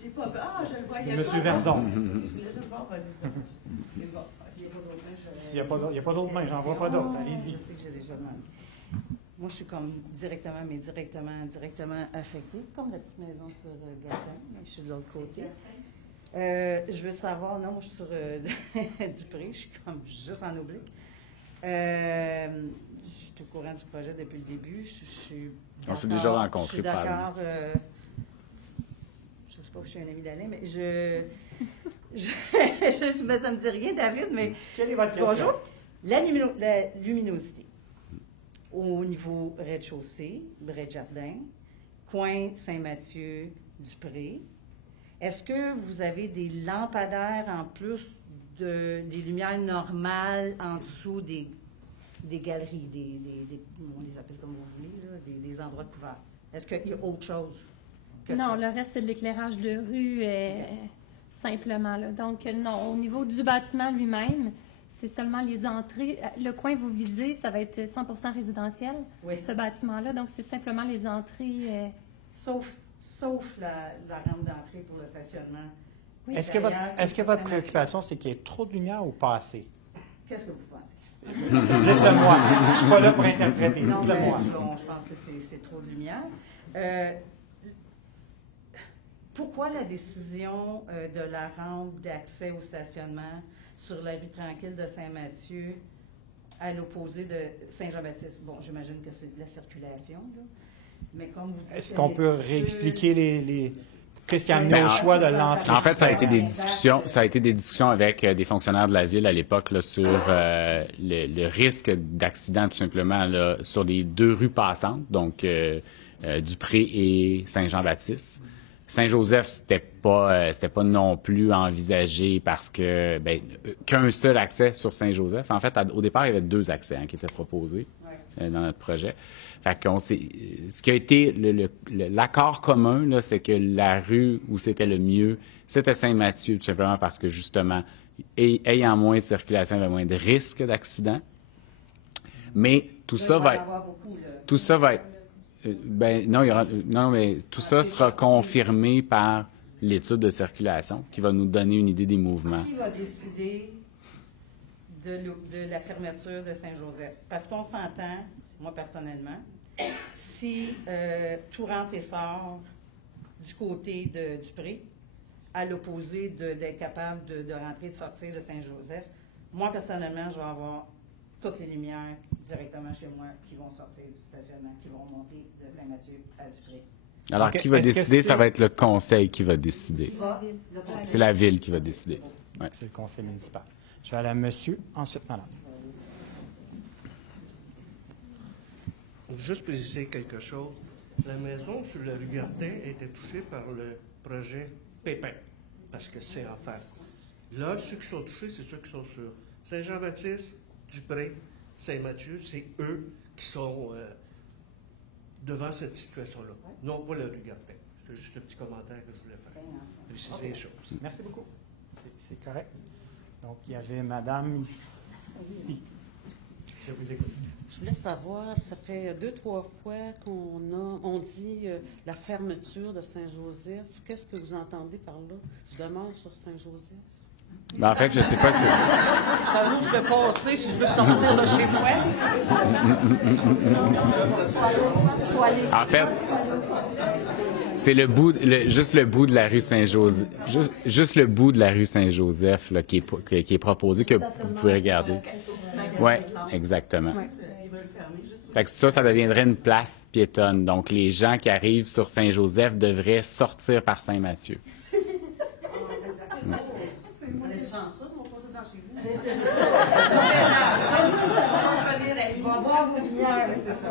J'ai pas... Ah, je le voyais C'est pas. M. Verdon. Je voulais juste voir votre visage. C'est bon. S'il n'y Il n'y a pas d'autres mains, j'en vois pas d'autres. Allez-y. Je sais que j'ai déjà demandé. Moi, je suis comme directement affectée, comme la petite maison sur Gatineau, mais je suis de l'autre côté. Je veux savoir, non, moi, je suis sur Dupré, je suis comme juste en oblique. Je suis au courant du projet depuis le début. On s'est déjà rencontrés. Je suis d'accord. Je ne sais pas si je suis un ami d'Alain, mais ça me dit rien, David, mais... Quelle est votre question? Bonjour. La luminosité. Au niveau rez-de-chaussée, Bray-Jardin, coin Saint-Mathieu, Dupré. Est-ce que vous avez des lampadaires en plus des lumières normales en dessous des galeries, on les appelle comme vous voulez, là, des endroits couverts? Est-ce qu'il y a autre chose que ça? Non, le reste, c'est de l'éclairage de rue, simplement. Là. Donc, non, au niveau du bâtiment lui-même, c'est seulement les entrées. Le coin que vous visez, ça va être 100% résidentiel, ce bâtiment-là. Donc, c'est simplement les entrées. Sauf la rampe d'entrée pour le stationnement. Oui. Est-ce que votre préoccupation, c'est qu'il y ait trop de lumière ou pas assez? Qu'est-ce que vous pensez? Dites-le-moi. Je ne suis pas là pour interpréter. Dites-le-moi. Je pense que c'est trop de lumière. Pourquoi la décision de la rampe d'accès au stationnement sur la rue tranquille de Saint-Mathieu à l'opposé de Saint-Jean-Baptiste? Bon, j'imagine que c'est de la circulation, là. Mais comme vous dites... Est-ce qu'on peut réexpliquer qu'est-ce qui a amené au choix de l'entrée? En fait, ça a été des discussions avec des fonctionnaires de la ville à l'époque là, sur le risque d'accident, tout simplement, là, sur les deux rues passantes, donc Dupré et Saint-Jean-Baptiste. Saint-Joseph, c'était pas non plus envisagé parce que qu'un seul accès sur Saint-Joseph. En fait, au départ, il y avait deux accès qui étaient proposés dans notre projet. Fait qu'on ce qui a été l'accord commun, là, c'est que la rue où c'était le mieux, c'était Saint-Mathieu, tout simplement parce que, justement, ayant moins de circulation, il y avait moins de risques d'accident. Mais tout ça va être... mais tout ça sera confirmé par l'étude de circulation qui va nous donner une idée des mouvements. Qui va décider de la fermeture de Saint-Joseph? Parce qu'on s'entend, moi personnellement, si tout rentre et sort du côté de Dupré, à l'opposé d'être capable de rentrer et de sortir de Saint-Joseph, moi personnellement, je vais avoir toutes les lumières directement chez moi qui vont sortir du stationnement, qui vont monter de Saint-Mathieu à Dupré. Alors, qui va décider? Ça va être le conseil qui va décider. C'est la ville qui va décider. Ouais. C'est le conseil municipal. Je vais aller à monsieur, ensuite madame. Juste préciser quelque chose. La maison sur la rue Gartin a été touchée par le projet Pépin, parce que c'est en face. Là, ceux qui sont touchés, c'est ceux qui sont sur Saint-Jean-Baptiste, Dupré, Saint-Mathieu, c'est eux qui sont devant cette situation-là. Non pas la rue Gartin. C'est juste un petit commentaire que je voulais faire. Préciser les choses. Merci beaucoup. C'est correct. Donc, il y avait madame ici. Je vous écoute. Je voulais savoir, ça fait 2-3 fois qu'on dit la fermeture de Saint-Joseph. Qu'est-ce que vous entendez par là? Je demeure sur Saint-Joseph. En fait, je ne sais pas si... Par où je vais passer si je veux sortir de chez moi? En fait, c'est juste le bout de la rue Saint-Joseph, juste le bout de la rue Saint-Joseph là, qui est proposé, que vous pouvez regarder. Oui, exactement. Fait que ça deviendrait une place piétonne. Donc, les gens qui arrivent sur Saint-Joseph devraient sortir par Saint-Mathieu.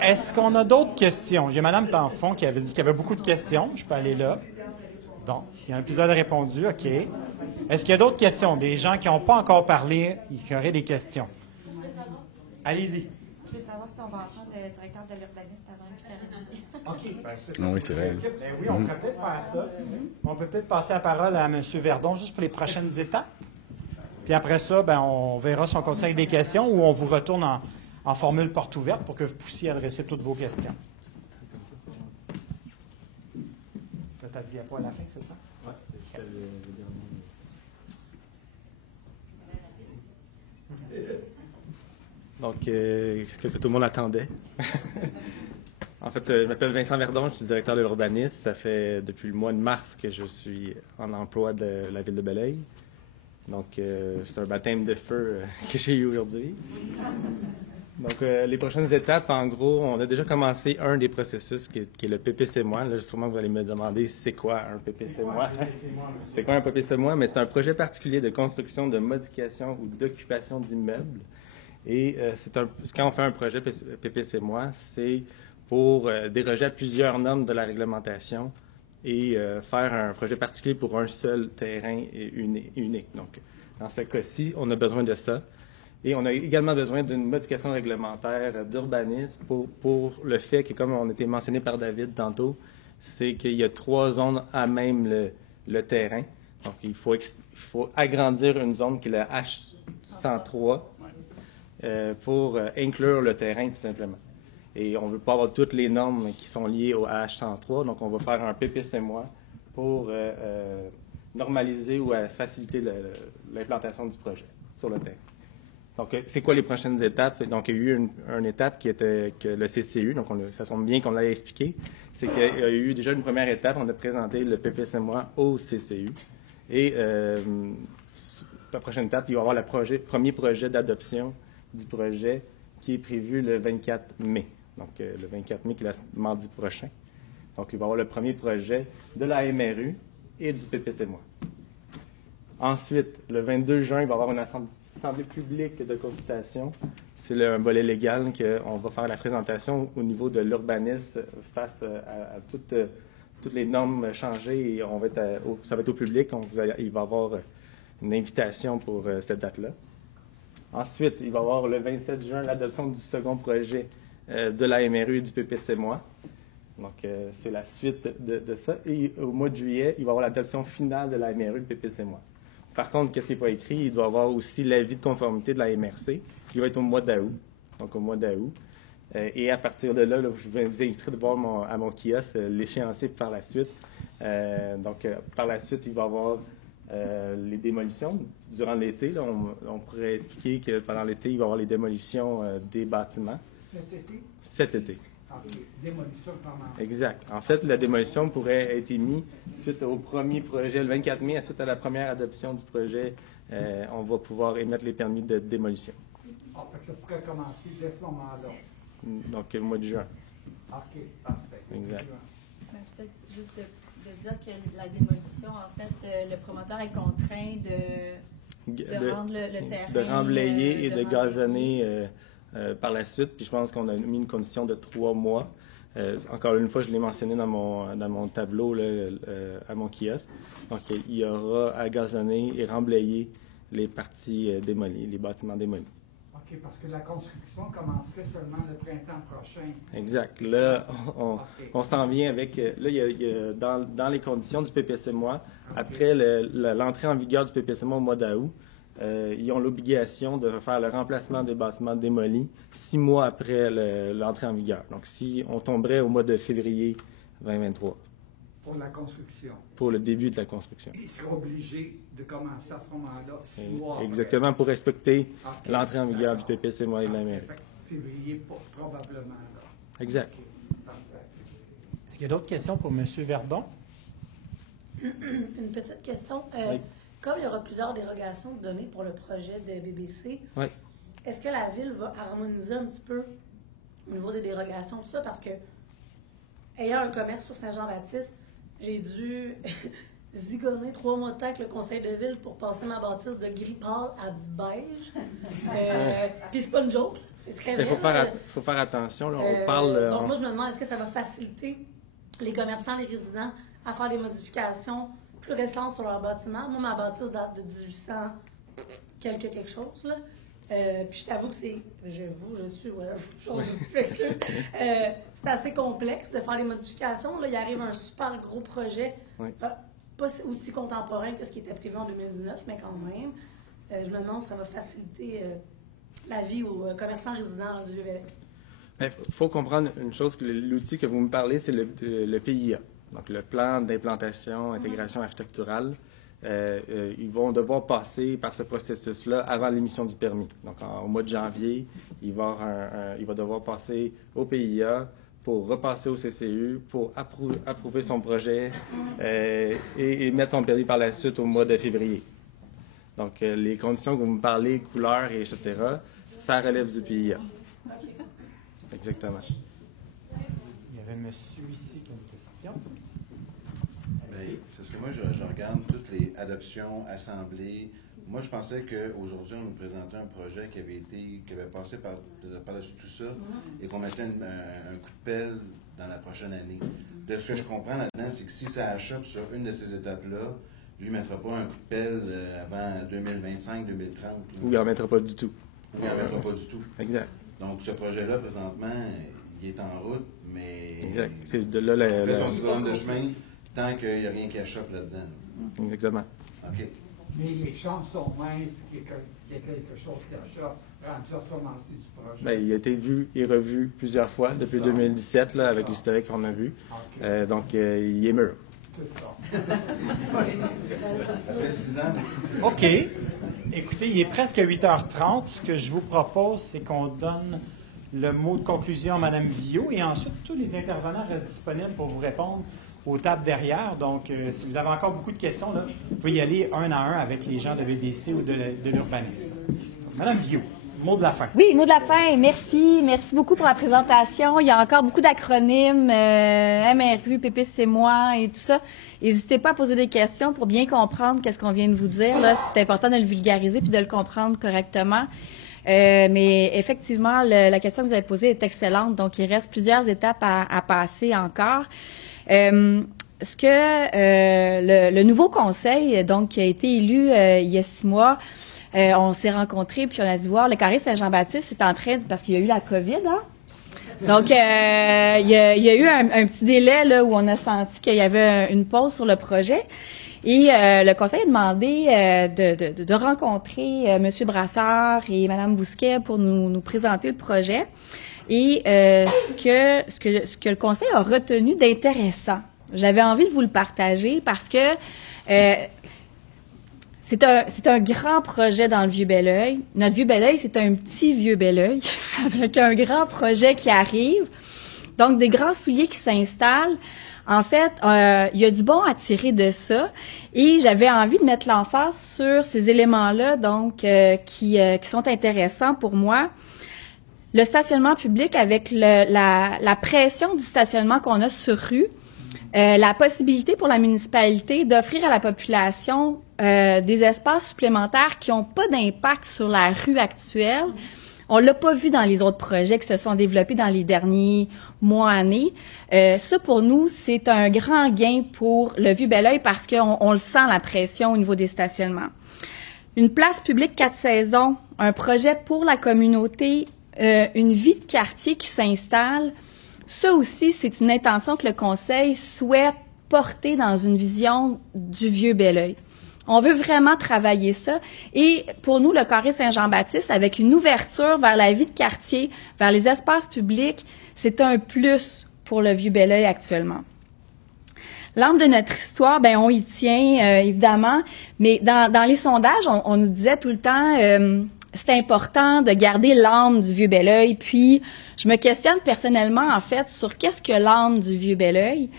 Est-ce qu'on a d'autres questions? J'ai Mme Tanfon qui avait dit qu'il y avait beaucoup de questions. Je peux aller là. Bon, il y en a plusieurs de répondues. OK. Est-ce qu'il y a d'autres questions? Des gens qui n'ont pas encore parlé et qui auraient des questions? Allez-y. Je veux savoir si on va entendre le directeur de l'urbanisme avant que OK. C'est ça. Oui, c'est vrai. Oui, on pourrait peut-être faire ça. On peut peut-être passer la parole à M. Verdon juste pour les prochaines étapes. Puis après ça, on verra si on continue avec des questions ou on vous retourne en formule porte ouverte pour que vous puissiez adresser toutes vos questions. Tu as ta diapo à la fin, c'est ça? Oui, c'est ça. Donc, est-ce que tout le monde attendait? En fait, je m'appelle Vincent Verdon, je suis directeur de l'urbanisme. Ça fait depuis le mois de mars que je suis en emploi de la ville de Belleuil. Donc, c'est un baptême de feu que j'ai eu aujourd'hui. Donc, les prochaines étapes, en gros, on a déjà commencé un des processus qui est le PPC-moi. Là, sûrement, vous allez me demander c'est quoi un PPC-moi. C'est quoi un PPC-moi? Mais c'est un projet particulier de construction, de modification ou d'occupation d'immeubles. Et quand on fait un projet PPC-moi, c'est pour déroger à plusieurs normes de la réglementation et faire un projet particulier pour un seul terrain unique. Donc, dans ce cas-ci, on a besoin de ça. Et on a également besoin d'une modification réglementaire d'urbanisme pour le fait que, comme on a été mentionné par David tantôt, c'est qu'il y a 3 zones à même le terrain. Donc, il faut agrandir une zone qui est la H103 pour inclure le terrain, tout simplement. Et on ne veut pas avoir toutes les normes qui sont liées au H103, donc on va faire un PPC-moi pour normaliser ou faciliter l'implantation du projet sur le terrain. Donc, c'est quoi les prochaines étapes? Donc, il y a eu une étape qui était que le CCU, donc ça semble bien qu'on l'ait expliqué, c'est qu'il y a eu déjà une première étape, on a présenté le PPC-moi au CCU. Et la prochaine étape, il va y avoir le premier projet d'adoption du projet qui est prévu le 24 mai. Donc, le 24 mai, qui est mardi prochain. Donc, il va y avoir le premier projet de la MRU et du PPC-moi. Ensuite, le 22 juin, il va y avoir une assemblée publique de consultation. C'est un volet légal qu'on va faire la présentation au niveau de l'urbanisme face à toutes les normes changées. Et ça va être au public. Il va y avoir une invitation pour cette date-là. Ensuite, il va y avoir le 27 juin l'adoption du second projet de la MRU et du PPC-moi. Donc, c'est la suite de ça. Et au mois de juillet, il va y avoir l'adoption finale de la MRU et du PPC-moi. Par contre, qu'est-ce qui n'est pas écrit? Il doit y avoir aussi l'avis de conformité de la MRC, qui va être au mois d'août. Donc, au mois d'août. Et à partir de là, je vous inviterai de voir à mon kiosque l'échéancier par la suite. Donc, par la suite, il va y avoir les démolitions. Durant l'été, on pourrait expliquer que pendant l'été, il va y avoir les démolitions des bâtiments. Cet été? Cet été. OK. Démolition pendant... Exact. En fait, la démolition pourrait être émise suite au premier projet, le 24 mai, suite à la première adoption du projet, on va pouvoir émettre les permis de démolition. Ah, fait que ça pourrait commencer dès ce moment-là. Donc, le mois de juin. OK, parfait. Exact. Peut-être juste de dire que la démolition, en fait, le promoteur est contraint de rendre le terrain... De remblayer et de gazonner par la suite. Puis je pense qu'on a mis une condition de 3 mois. Encore une fois, je l'ai mentionné dans mon tableau là, à mon kiosque. Donc, il y aura à gazonner et remblayer les parties démolies, les bâtiments démolis. OK, parce que la construction commencerait seulement le printemps prochain. Exact. Là, on s'en vient avec... Là, il y a dans les conditions du PPC-moi, après l'entrée en vigueur du PPC-moi au mois d'août, ils ont l'obligation de faire le remplacement des bâtiments démolis 6 mois après l'entrée en vigueur. Donc, si on tomberait au mois de février 2023. Pour la construction. Pour le début de la construction. Ils seront obligés de commencer à ce moment-là 6 mois après. Exactement, pour respecter l'entrée en vigueur du PPC-moi et de la mairie. Février, probablement. Là. Exact. Est-ce qu'il y a d'autres questions pour M. Verdon? Une petite question. Oui. Comme il y aura plusieurs dérogations données pour le projet de BBC, oui. Est-ce que la Ville va harmoniser un petit peu au niveau des dérogations, tout ça? Parce que, ayant un commerce sur Saint-Jean-Baptiste, j'ai dû zigonner 3 mois de temps avec le conseil de ville pour passer ma bâtisse de gris pâle à beige. Puis c'est pas une joke, c'est très vrai. Il faut faire attention. Là, on parle... donc moi, je me demande, est-ce que ça va faciliter les commerçants, les résidents à faire des modifications plus récentes sur leur bâtiment? Moi, ma bâtisse date de 1800 quelque chose, là. Puis je t'avoue que c'est... je m'excuse. C'est assez complexe de faire les modifications. Là, il arrive un super gros projet, oui. Pas aussi contemporain que ce qui était prévu en 2019, mais quand même. Je me demande si ça va faciliter la vie aux commerçants résidents du Vieux-Belleuil. Il faut comprendre une chose, que l'outil que vous me parlez, c'est le PIA, donc le plan d'implantation, intégration architecturale. ils vont devoir passer par ce processus-là avant l'émission du permis. Donc, au mois de janvier, il va devoir passer au PIA pour repasser au CCU, pour approuver son projet et mettre son permis par la suite au mois de février. Donc, les conditions que vous me parlez, couleurs, et etc., ça relève du PIA. Exactement. Il y avait un monsieur ici qui a une question. C'est ce que moi, je regarde toutes les adoptions, assemblées. Moi, je pensais qu'aujourd'hui, on nous présentait un projet qui avait passé par-dessus tout ça et qu'on mettait un coup de pelle dans la prochaine année. De ce que je comprends là-dedans, c'est que si ça achoppe sur une de ces étapes-là, lui ne mettra pas un coup de pelle avant 2025, 2030. Ou il n'en mettra pas du tout. Ou il n'en mettra pas du tout. Exact. Donc, ce projet-là, présentement, il est en route, mais... Exact. C'est de là il fait son petit bonhomme de chemin tant qu'il n'y a rien qui achoppe là-dedans. Exactement. OK. Mais les chambres sont minces, qu'il y a quelque chose qui achoppe, rendu ça sur lancé du projet. Bien, il a été vu et revu plusieurs fois depuis 2017, là, avec l'historique qu'on a vu. Okay. Donc, il est mûr. C'est ça. Après 6 ans. OK. Écoutez, il est presque 8h30. Ce que je vous propose, c'est qu'on donne le mot de conclusion à Mme Viault et ensuite, tous les intervenants restent disponibles pour vous répondre aux tables derrière. Donc, si vous avez encore beaucoup de questions, là, vous pouvez y aller un à un avec les gens de BBC ou de l'urbanisme. Mme Viault, mot de la fin. Oui, mot de la fin. Merci. Merci beaucoup pour la présentation. Il y a encore beaucoup d'acronymes, MRU, Pépis, c'est moi et tout ça. N'hésitez pas à poser des questions pour bien comprendre qu'est-ce qu'on vient de vous dire. Là, c'est important de le vulgariser puis de le comprendre correctement. Mais effectivement, la question que vous avez posée est excellente. Donc, il reste plusieurs étapes à passer encore. Ce que le nouveau conseil, donc, qui a été élu il y a 6 mois, on s'est rencontrés puis on a dit, voir, le carré Saint-Jean-Baptiste est en train, parce qu'il y a eu la COVID, hein? Donc, il y a eu un petit délai là, où on a senti qu'il y avait une pause sur le projet. Et le conseil a demandé de rencontrer M. Brassard et Mme Bousquet pour nous présenter le projet. Et ce que le conseil a retenu d'intéressant, j'avais envie de vous le partager parce que c'est un grand projet dans le Vieux-Belleuil. Notre Vieux-Belleuil, c'est un petit Vieux-Belleuil avec un grand projet qui arrive. Donc, des grands souliers qui s'installent. En fait, il y a du bon à tirer de ça. Et j'avais envie de mettre l'emphase sur ces éléments-là, donc, qui sont intéressants pour moi. Le stationnement public avec la pression du stationnement qu'on a sur rue, la possibilité pour la municipalité d'offrir à la population des espaces supplémentaires qui n'ont pas d'impact sur la rue actuelle. On l'a pas vu dans les autres projets qui se sont développés dans les derniers mois, années. Ça, pour nous, c'est un grand gain pour le Vieux-Belleuil parce qu'on le sent, la pression au niveau des stationnements. Une place publique 4 saisons, un projet pour la communauté, une vie de quartier qui s'installe. Ça aussi, c'est une intention que le Conseil souhaite porter dans une vision du Vieux-Belleuil. On veut vraiment travailler ça. Et pour nous, le carré Saint-Jean-Baptiste, avec une ouverture vers la vie de quartier, vers les espaces publics, c'est un plus pour le Vieux-Belleuil actuellement. L'âme de notre histoire, ben on y tient, évidemment, mais dans les sondages, on nous disait tout le temps... c'est important de garder l'âme du Vieux-Belleuil. Puis, je me questionne personnellement, en fait, sur qu'est-ce que l'âme du Vieux-Belleuil.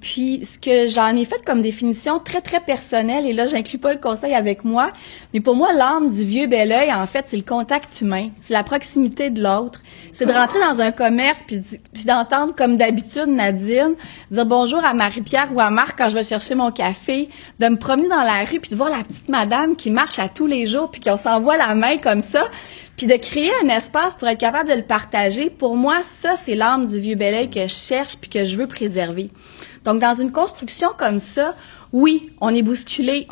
Puis, ce que j'en ai fait comme définition très, très personnelle, et là, j'inclus pas le conseil avec moi, mais pour moi, l'âme du Vieux-Belleuil, en fait, c'est le contact humain, c'est la proximité de l'autre, c'est de rentrer dans un commerce puis d'entendre, comme d'habitude, Nadine, dire bonjour à Marie-Pierre ou à Marc quand je vais chercher mon café, de me promener dans la rue puis de voir la petite madame qui marche à tous les jours puis qu'on s'envoie la main comme ça, puis de créer un espace pour être capable de le partager. Pour moi, ça, c'est l'âme du Vieux-Belleuil que je cherche puis que je veux préserver. Donc, dans une construction comme ça, oui, on est bousculé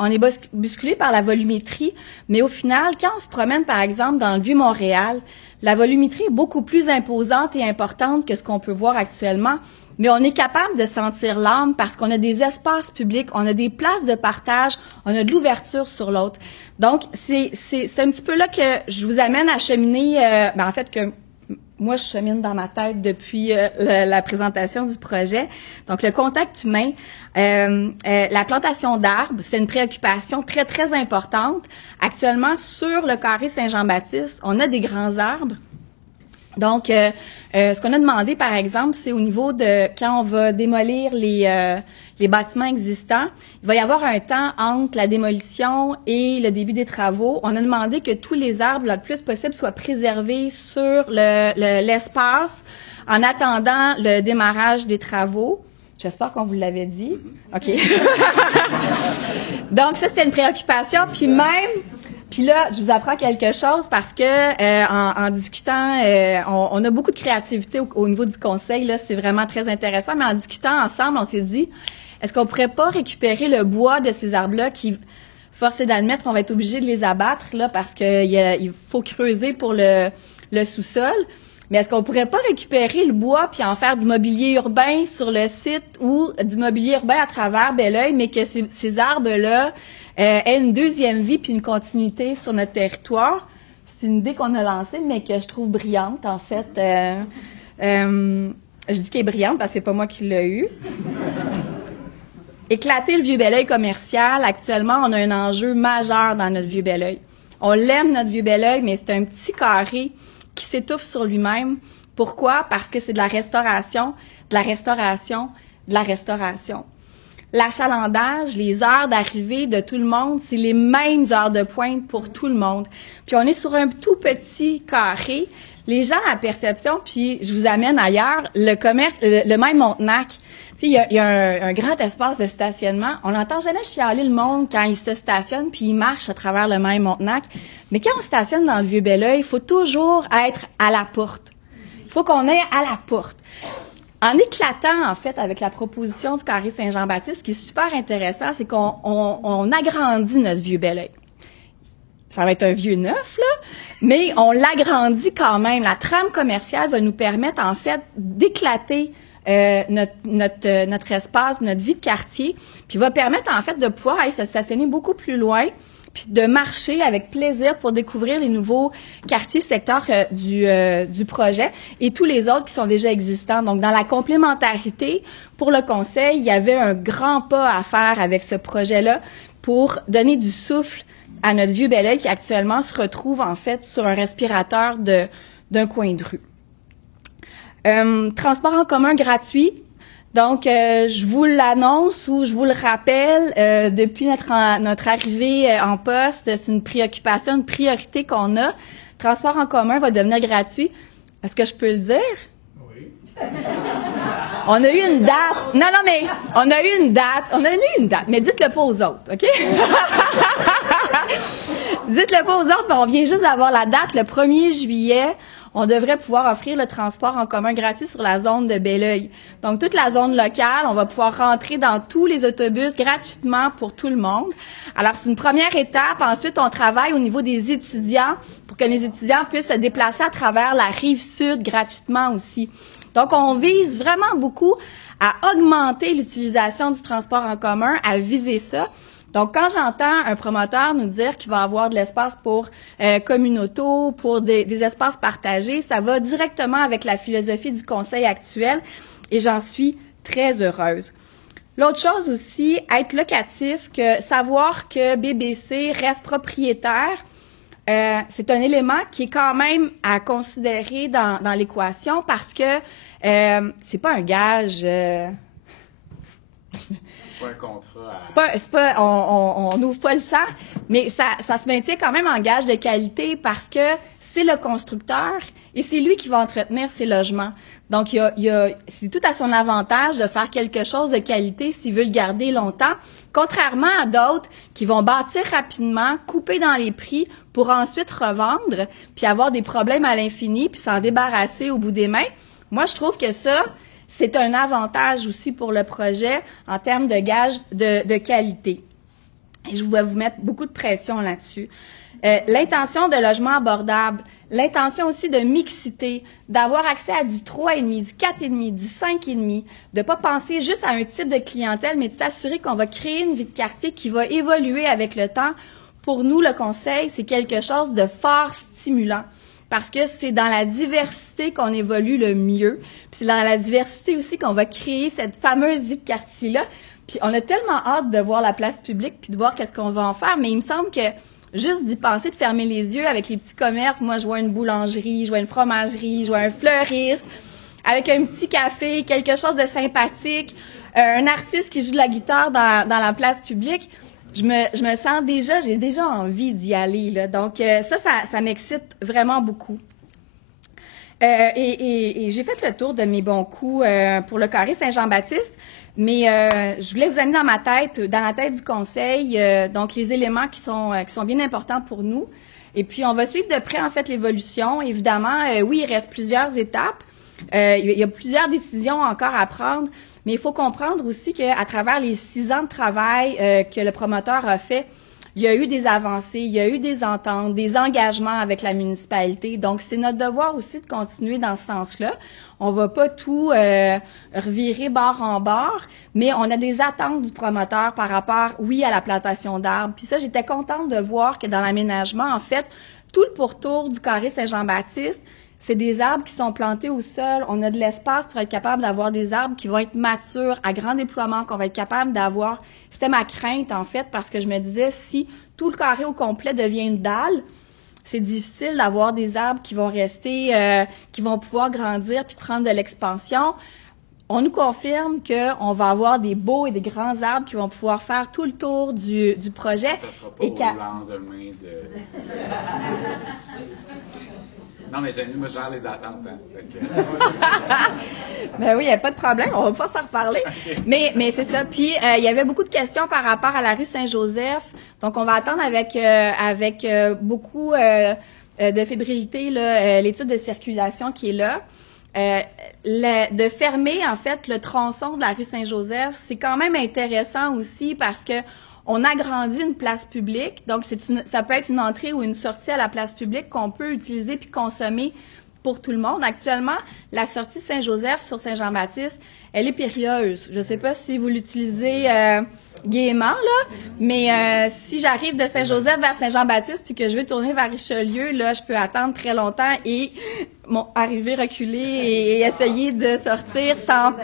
par la volumétrie, mais au final, quand on se promène, par exemple, dans le Vieux-Montréal, la volumétrie est beaucoup plus imposante et importante que ce qu'on peut voir actuellement, mais on est capable de sentir l'âme parce qu'on a des espaces publics, on a des places de partage, on a de l'ouverture sur l'autre. Donc, c'est un petit peu là que je vous amène à cheminer, en fait, que moi, je chemine dans ma tête depuis la présentation du projet. Donc, le contact humain, la plantation d'arbres, c'est une préoccupation très, très importante. Actuellement, sur le carré Saint-Jean-Baptiste, on a des grands arbres. Donc, ce qu'on a demandé, par exemple, c'est au niveau de quand on va démolir les bâtiments existants, il va y avoir un temps entre la démolition et le début des travaux. On a demandé que tous les arbres, le plus possible, soient préservés sur l'espace en attendant le démarrage des travaux. J'espère qu'on vous l'avait dit. OK. Donc, ça, c'était une préoccupation. Puis là, je vous apprends quelque chose parce que en discutant, on a beaucoup de créativité au niveau du conseil. Là, c'est vraiment très intéressant. Mais en discutant ensemble, on s'est dit, est-ce qu'on pourrait pas récupérer le bois de ces arbres-là qui, force est d'admettre, on va être obligé de les abattre là parce qu'il faut creuser pour le sous-sol. Mais est-ce qu'on pourrait pas récupérer le bois puis en faire du mobilier urbain sur le site ou du mobilier urbain à travers Belleuil, mais que ces arbres-là aient une deuxième vie puis une continuité sur notre territoire? C'est une idée qu'on a lancée, mais que je trouve brillante, en fait. Je dis qu'elle est brillante parce que c'est pas moi qui l'ai eue. Éclater le Vieux-Belleuil commercial, actuellement, on a un enjeu majeur dans notre Vieux-Belleuil. On l'aime, notre Vieux-Belleuil, mais c'est un petit carré qui s'étouffe sur lui-même. Pourquoi? Parce que c'est de la restauration, de la restauration, de la restauration. L'achalandage, les heures d'arrivée de tout le monde, c'est les mêmes heures de pointe pour tout le monde. Puis on est sur un tout petit carré. Les gens à perception, puis je vous amène ailleurs, le commerce, le même Montenac. Tu sais, il y a un grand espace de stationnement. On n'entend jamais chialer le monde quand il se stationne puis il marche à travers le même Montenac. Mais quand on stationne dans le Vieux-Belleuil, il faut toujours être à la porte. Il faut qu'on aille à la porte. En éclatant, en fait, avec la proposition du carré Saint-Jean-Baptiste, ce qui est super intéressant, c'est qu'on agrandit notre Vieux-Belleuil. Ça va être un vieux neuf, là, mais on l'agrandit quand même. La trame commerciale va nous permettre, en fait, d'éclater notre espace, notre vie de quartier, puis va permettre, en fait, de pouvoir aller se stationner beaucoup plus loin, puis de marcher avec plaisir pour découvrir les nouveaux quartiers, secteurs du projet et tous les autres qui sont déjà existants. Donc, dans la complémentarité, pour le conseil, il y avait un grand pas à faire avec ce projet-là pour donner du souffle à notre Vieux-Belleuil qui actuellement se retrouve en fait sur un respirateur d'un coin de rue. Transport en commun gratuit. Donc, je vous l'annonce ou je vous le rappelle, depuis notre arrivée en poste, c'est une préoccupation, une priorité qu'on a. Transport en commun va devenir gratuit. Est-ce que je peux le dire? Oui. On a eu une date. Non, mais on a eu une date. Mais dites-le pas aux autres, OK? Dites-le pas aux autres, mais on vient juste d'avoir la date, le 1er juillet. On devrait pouvoir offrir le transport en commun gratuit sur la zone de Belleuil. Donc, toute la zone locale, on va pouvoir rentrer dans tous les autobus gratuitement pour tout le monde. Alors, c'est une première étape. Ensuite, on travaille au niveau des étudiants pour que les étudiants puissent se déplacer à travers la rive sud gratuitement aussi. Donc, on vise vraiment beaucoup à augmenter l'utilisation du transport en commun, à viser ça. Donc, quand j'entends un promoteur nous dire qu'il va avoir de l'espace pour communauto, pour des espaces partagés, ça va directement avec la philosophie du conseil actuel et j'en suis très heureuse. L'autre chose aussi, être locatif, que savoir que BBC reste propriétaire, c'est un élément qui est quand même à considérer dans l'équation parce que c'est pas un gage... C'est pas un contrat. C'est pas, on n'ouvre pas le sang, mais ça se maintient quand même en gage de qualité parce que c'est le constructeur et c'est lui qui va entretenir ses logements. Donc, c'est tout à son avantage de faire quelque chose de qualité s'il veut le garder longtemps, contrairement à d'autres qui vont bâtir rapidement, couper dans les prix pour ensuite revendre, puis avoir des problèmes à l'infini, puis s'en débarrasser au bout des mains. Moi, je trouve que ça, c'est un avantage aussi pour le projet en termes de gage de qualité. Et je vais vous mettre beaucoup de pression là-dessus. L'intention de logement abordable, l'intention aussi de mixité, d'avoir accès à du 3,5, du 4,5, du 5,5, de pas penser juste à un type de clientèle, mais de s'assurer qu'on va créer une vie de quartier qui va évoluer avec le temps. Pour nous, le conseil, c'est quelque chose de fort stimulant. parce que c'est dans la diversité qu'on évolue le mieux. Puis c'est dans la diversité aussi qu'on va créer cette fameuse vie de quartier-là. Puis on a tellement hâte de voir la place publique puis de voir qu'est-ce qu'on va en faire, mais il me semble que juste d'y penser, de fermer les yeux avec les petits commerces, moi je vois une boulangerie, je vois une fromagerie, je vois un fleuriste, avec un petit café, quelque chose de sympathique, un artiste qui joue de la guitare dans la place publique. Je me sens déjà, j'ai déjà envie d'y aller, là. Donc, ça m'excite vraiment beaucoup. Et j'ai fait le tour de mes bons coups pour le carré Saint-Jean-Baptiste, mais je voulais vous amener dans la tête du conseil, donc les éléments qui sont bien importants pour nous. Et puis, on va suivre de près, en fait, l'évolution. Évidemment, oui, il reste plusieurs étapes. Il y a plusieurs décisions encore à prendre. Mais il faut comprendre aussi qu'à travers les 6 ans de travail que le promoteur a fait, il y a eu des avancées, il y a eu des ententes, des engagements avec la municipalité. Donc, c'est notre devoir aussi de continuer dans ce sens-là. On va pas tout revirer bord en bord, mais on a des attentes du promoteur par rapport, oui, à la plantation d'arbres. Puis ça, j'étais contente de voir que dans l'aménagement, en fait, tout le pourtour du carré Saint-Jean-Baptiste, c'est des arbres qui sont plantés au sol. On a de l'espace pour être capable d'avoir des arbres qui vont être matures, à grand déploiement, qu'on va être capable d'avoir. C'était ma crainte, en fait, parce que je me disais, si tout le carré au complet devient une dalle, c'est difficile d'avoir des arbres qui vont rester, qui vont pouvoir grandir puis prendre de l'expansion. On nous confirme qu'on va avoir des beaux et des grands arbres qui vont pouvoir faire tout le tour du projet. Ça sera pas au lendemain de... Non, mais j'aime mieux, moi, je gère les attentes. Hein, Ben oui, il n'y a pas de problème, on va pas s'en reparler. Okay. Mais c'est ça. Puis, il y avait beaucoup de questions par rapport à la rue Saint-Joseph. Donc, on va attendre avec beaucoup de fébrilité l'étude de circulation qui est là. De fermer, en fait, le tronçon de la rue Saint-Joseph, c'est quand même intéressant aussi parce que on agrandit une place publique, donc ça peut être une entrée ou une sortie à la place publique qu'on peut utiliser puis consommer pour tout le monde. Actuellement, la sortie Saint-Joseph sur Saint-Jean-Baptiste, elle est périlleuse. Je ne sais pas si vous l'utilisez gaiement, là, mais si j'arrive de Saint-Joseph vers Saint-Jean-Baptiste puis que je veux tourner vers Richelieu, là, je peux attendre très longtemps et arriver reculer et essayer de sortir sans...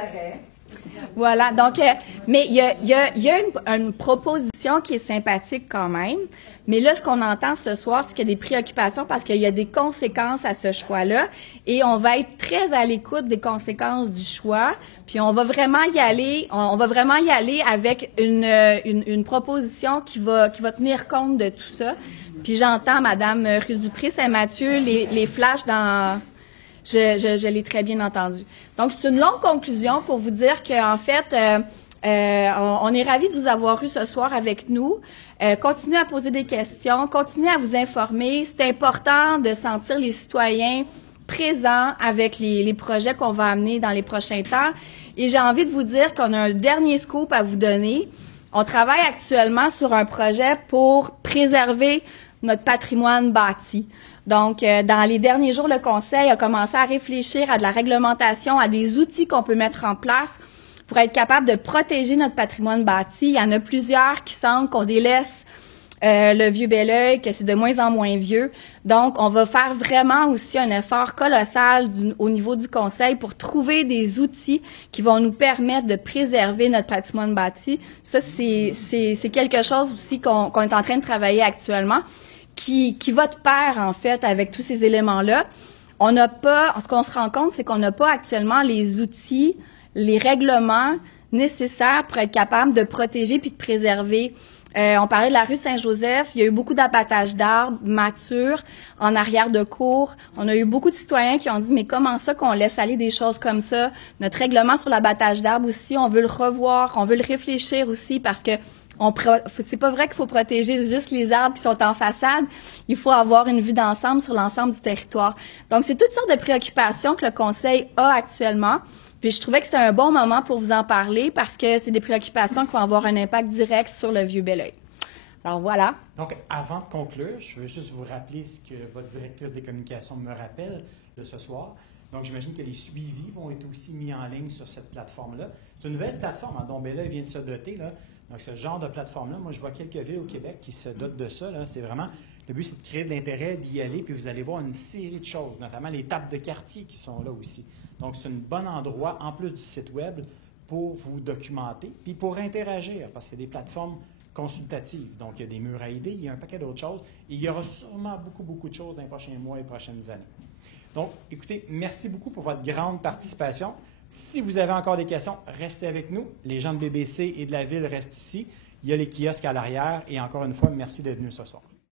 Voilà, donc, mais il y a une proposition qui est sympathique quand même, mais là, ce qu'on entend ce soir, c'est qu'il y a des préoccupations parce qu'il y a des conséquences à ce choix-là et on va être très à l'écoute des conséquences du choix, puis on va vraiment y aller avec une proposition qui va tenir compte de tout ça. Puis j'entends Madame Rudupré-Saint-Mathieu les flashs dans... Je l'ai très bien entendu. Donc, c'est une longue conclusion pour vous dire qu'en fait, on est ravis de vous avoir eu ce soir avec nous. Continuez à poser des questions, continuez à vous informer. C'est important de sentir les citoyens présents avec les projets qu'on va amener dans les prochains temps. Et j'ai envie de vous dire qu'on a un dernier scoop à vous donner. On travaille actuellement sur un projet pour préserver notre patrimoine bâti. Donc, dans les derniers jours, le Conseil a commencé à réfléchir à de la réglementation, à des outils qu'on peut mettre en place pour être capable de protéger notre patrimoine bâti. Il y en a plusieurs qui semblent qu'on délaisse le vieux Belleuil, que c'est de moins en moins vieux. Donc, on va faire vraiment aussi un effort colossal au niveau du Conseil pour trouver des outils qui vont nous permettre de préserver notre patrimoine bâti. Ça, c'est quelque chose aussi qu'on est en train de travailler actuellement. Qui va de pair, en fait, avec tous ces éléments-là. On n'a pas, ce qu'on se rend compte, c'est qu'on n'a pas actuellement les outils, les règlements nécessaires pour être capable de protéger puis de préserver. On parlait de la rue Saint-Joseph. Il y a eu beaucoup d'abattage d'arbres matures en arrière de cour. On a eu beaucoup de citoyens qui ont dit, mais comment ça qu'on laisse aller des choses comme ça? Notre règlement sur l'abattage d'arbres aussi, on veut le revoir, on veut le réfléchir aussi parce que c'est pas vrai qu'il faut protéger juste les arbres qui sont en façade. Il faut avoir une vue d'ensemble sur l'ensemble du territoire. Donc, c'est toutes sortes de préoccupations que le Conseil a actuellement. Puis, je trouvais que c'était un bon moment pour vous en parler parce que c'est des préoccupations qui vont avoir un impact direct sur le vieux Belleuil. Alors, voilà. Donc, avant de conclure, je veux juste vous rappeler ce que votre directrice des communications me rappelle de ce soir. Donc, j'imagine que les suivis vont être aussi mis en ligne sur cette plateforme-là. C'est une nouvelle plateforme dont Belleuil vient de se doter, là. Donc, ce genre de plateforme-là, moi, je vois quelques villes au Québec qui se dotent de ça. C'est vraiment Le but, c'est de créer de l'intérêt, d'y aller, puis vous allez voir une série de choses, notamment les tables de quartier qui sont là aussi. Donc, c'est un bon endroit, en plus du site web, pour vous documenter, puis pour interagir, parce que c'est des plateformes consultatives. Donc, il y a des murs à idées, il y a un paquet d'autres choses, et il y aura sûrement beaucoup de choses dans les prochains mois et prochaines années. Donc, écoutez, merci beaucoup pour votre grande participation. Si vous avez encore des questions, restez avec nous. Les gens de BBC et de la Ville restent ici. Il y a les kiosques à l'arrière. Et encore une fois, merci d'être venus ce soir.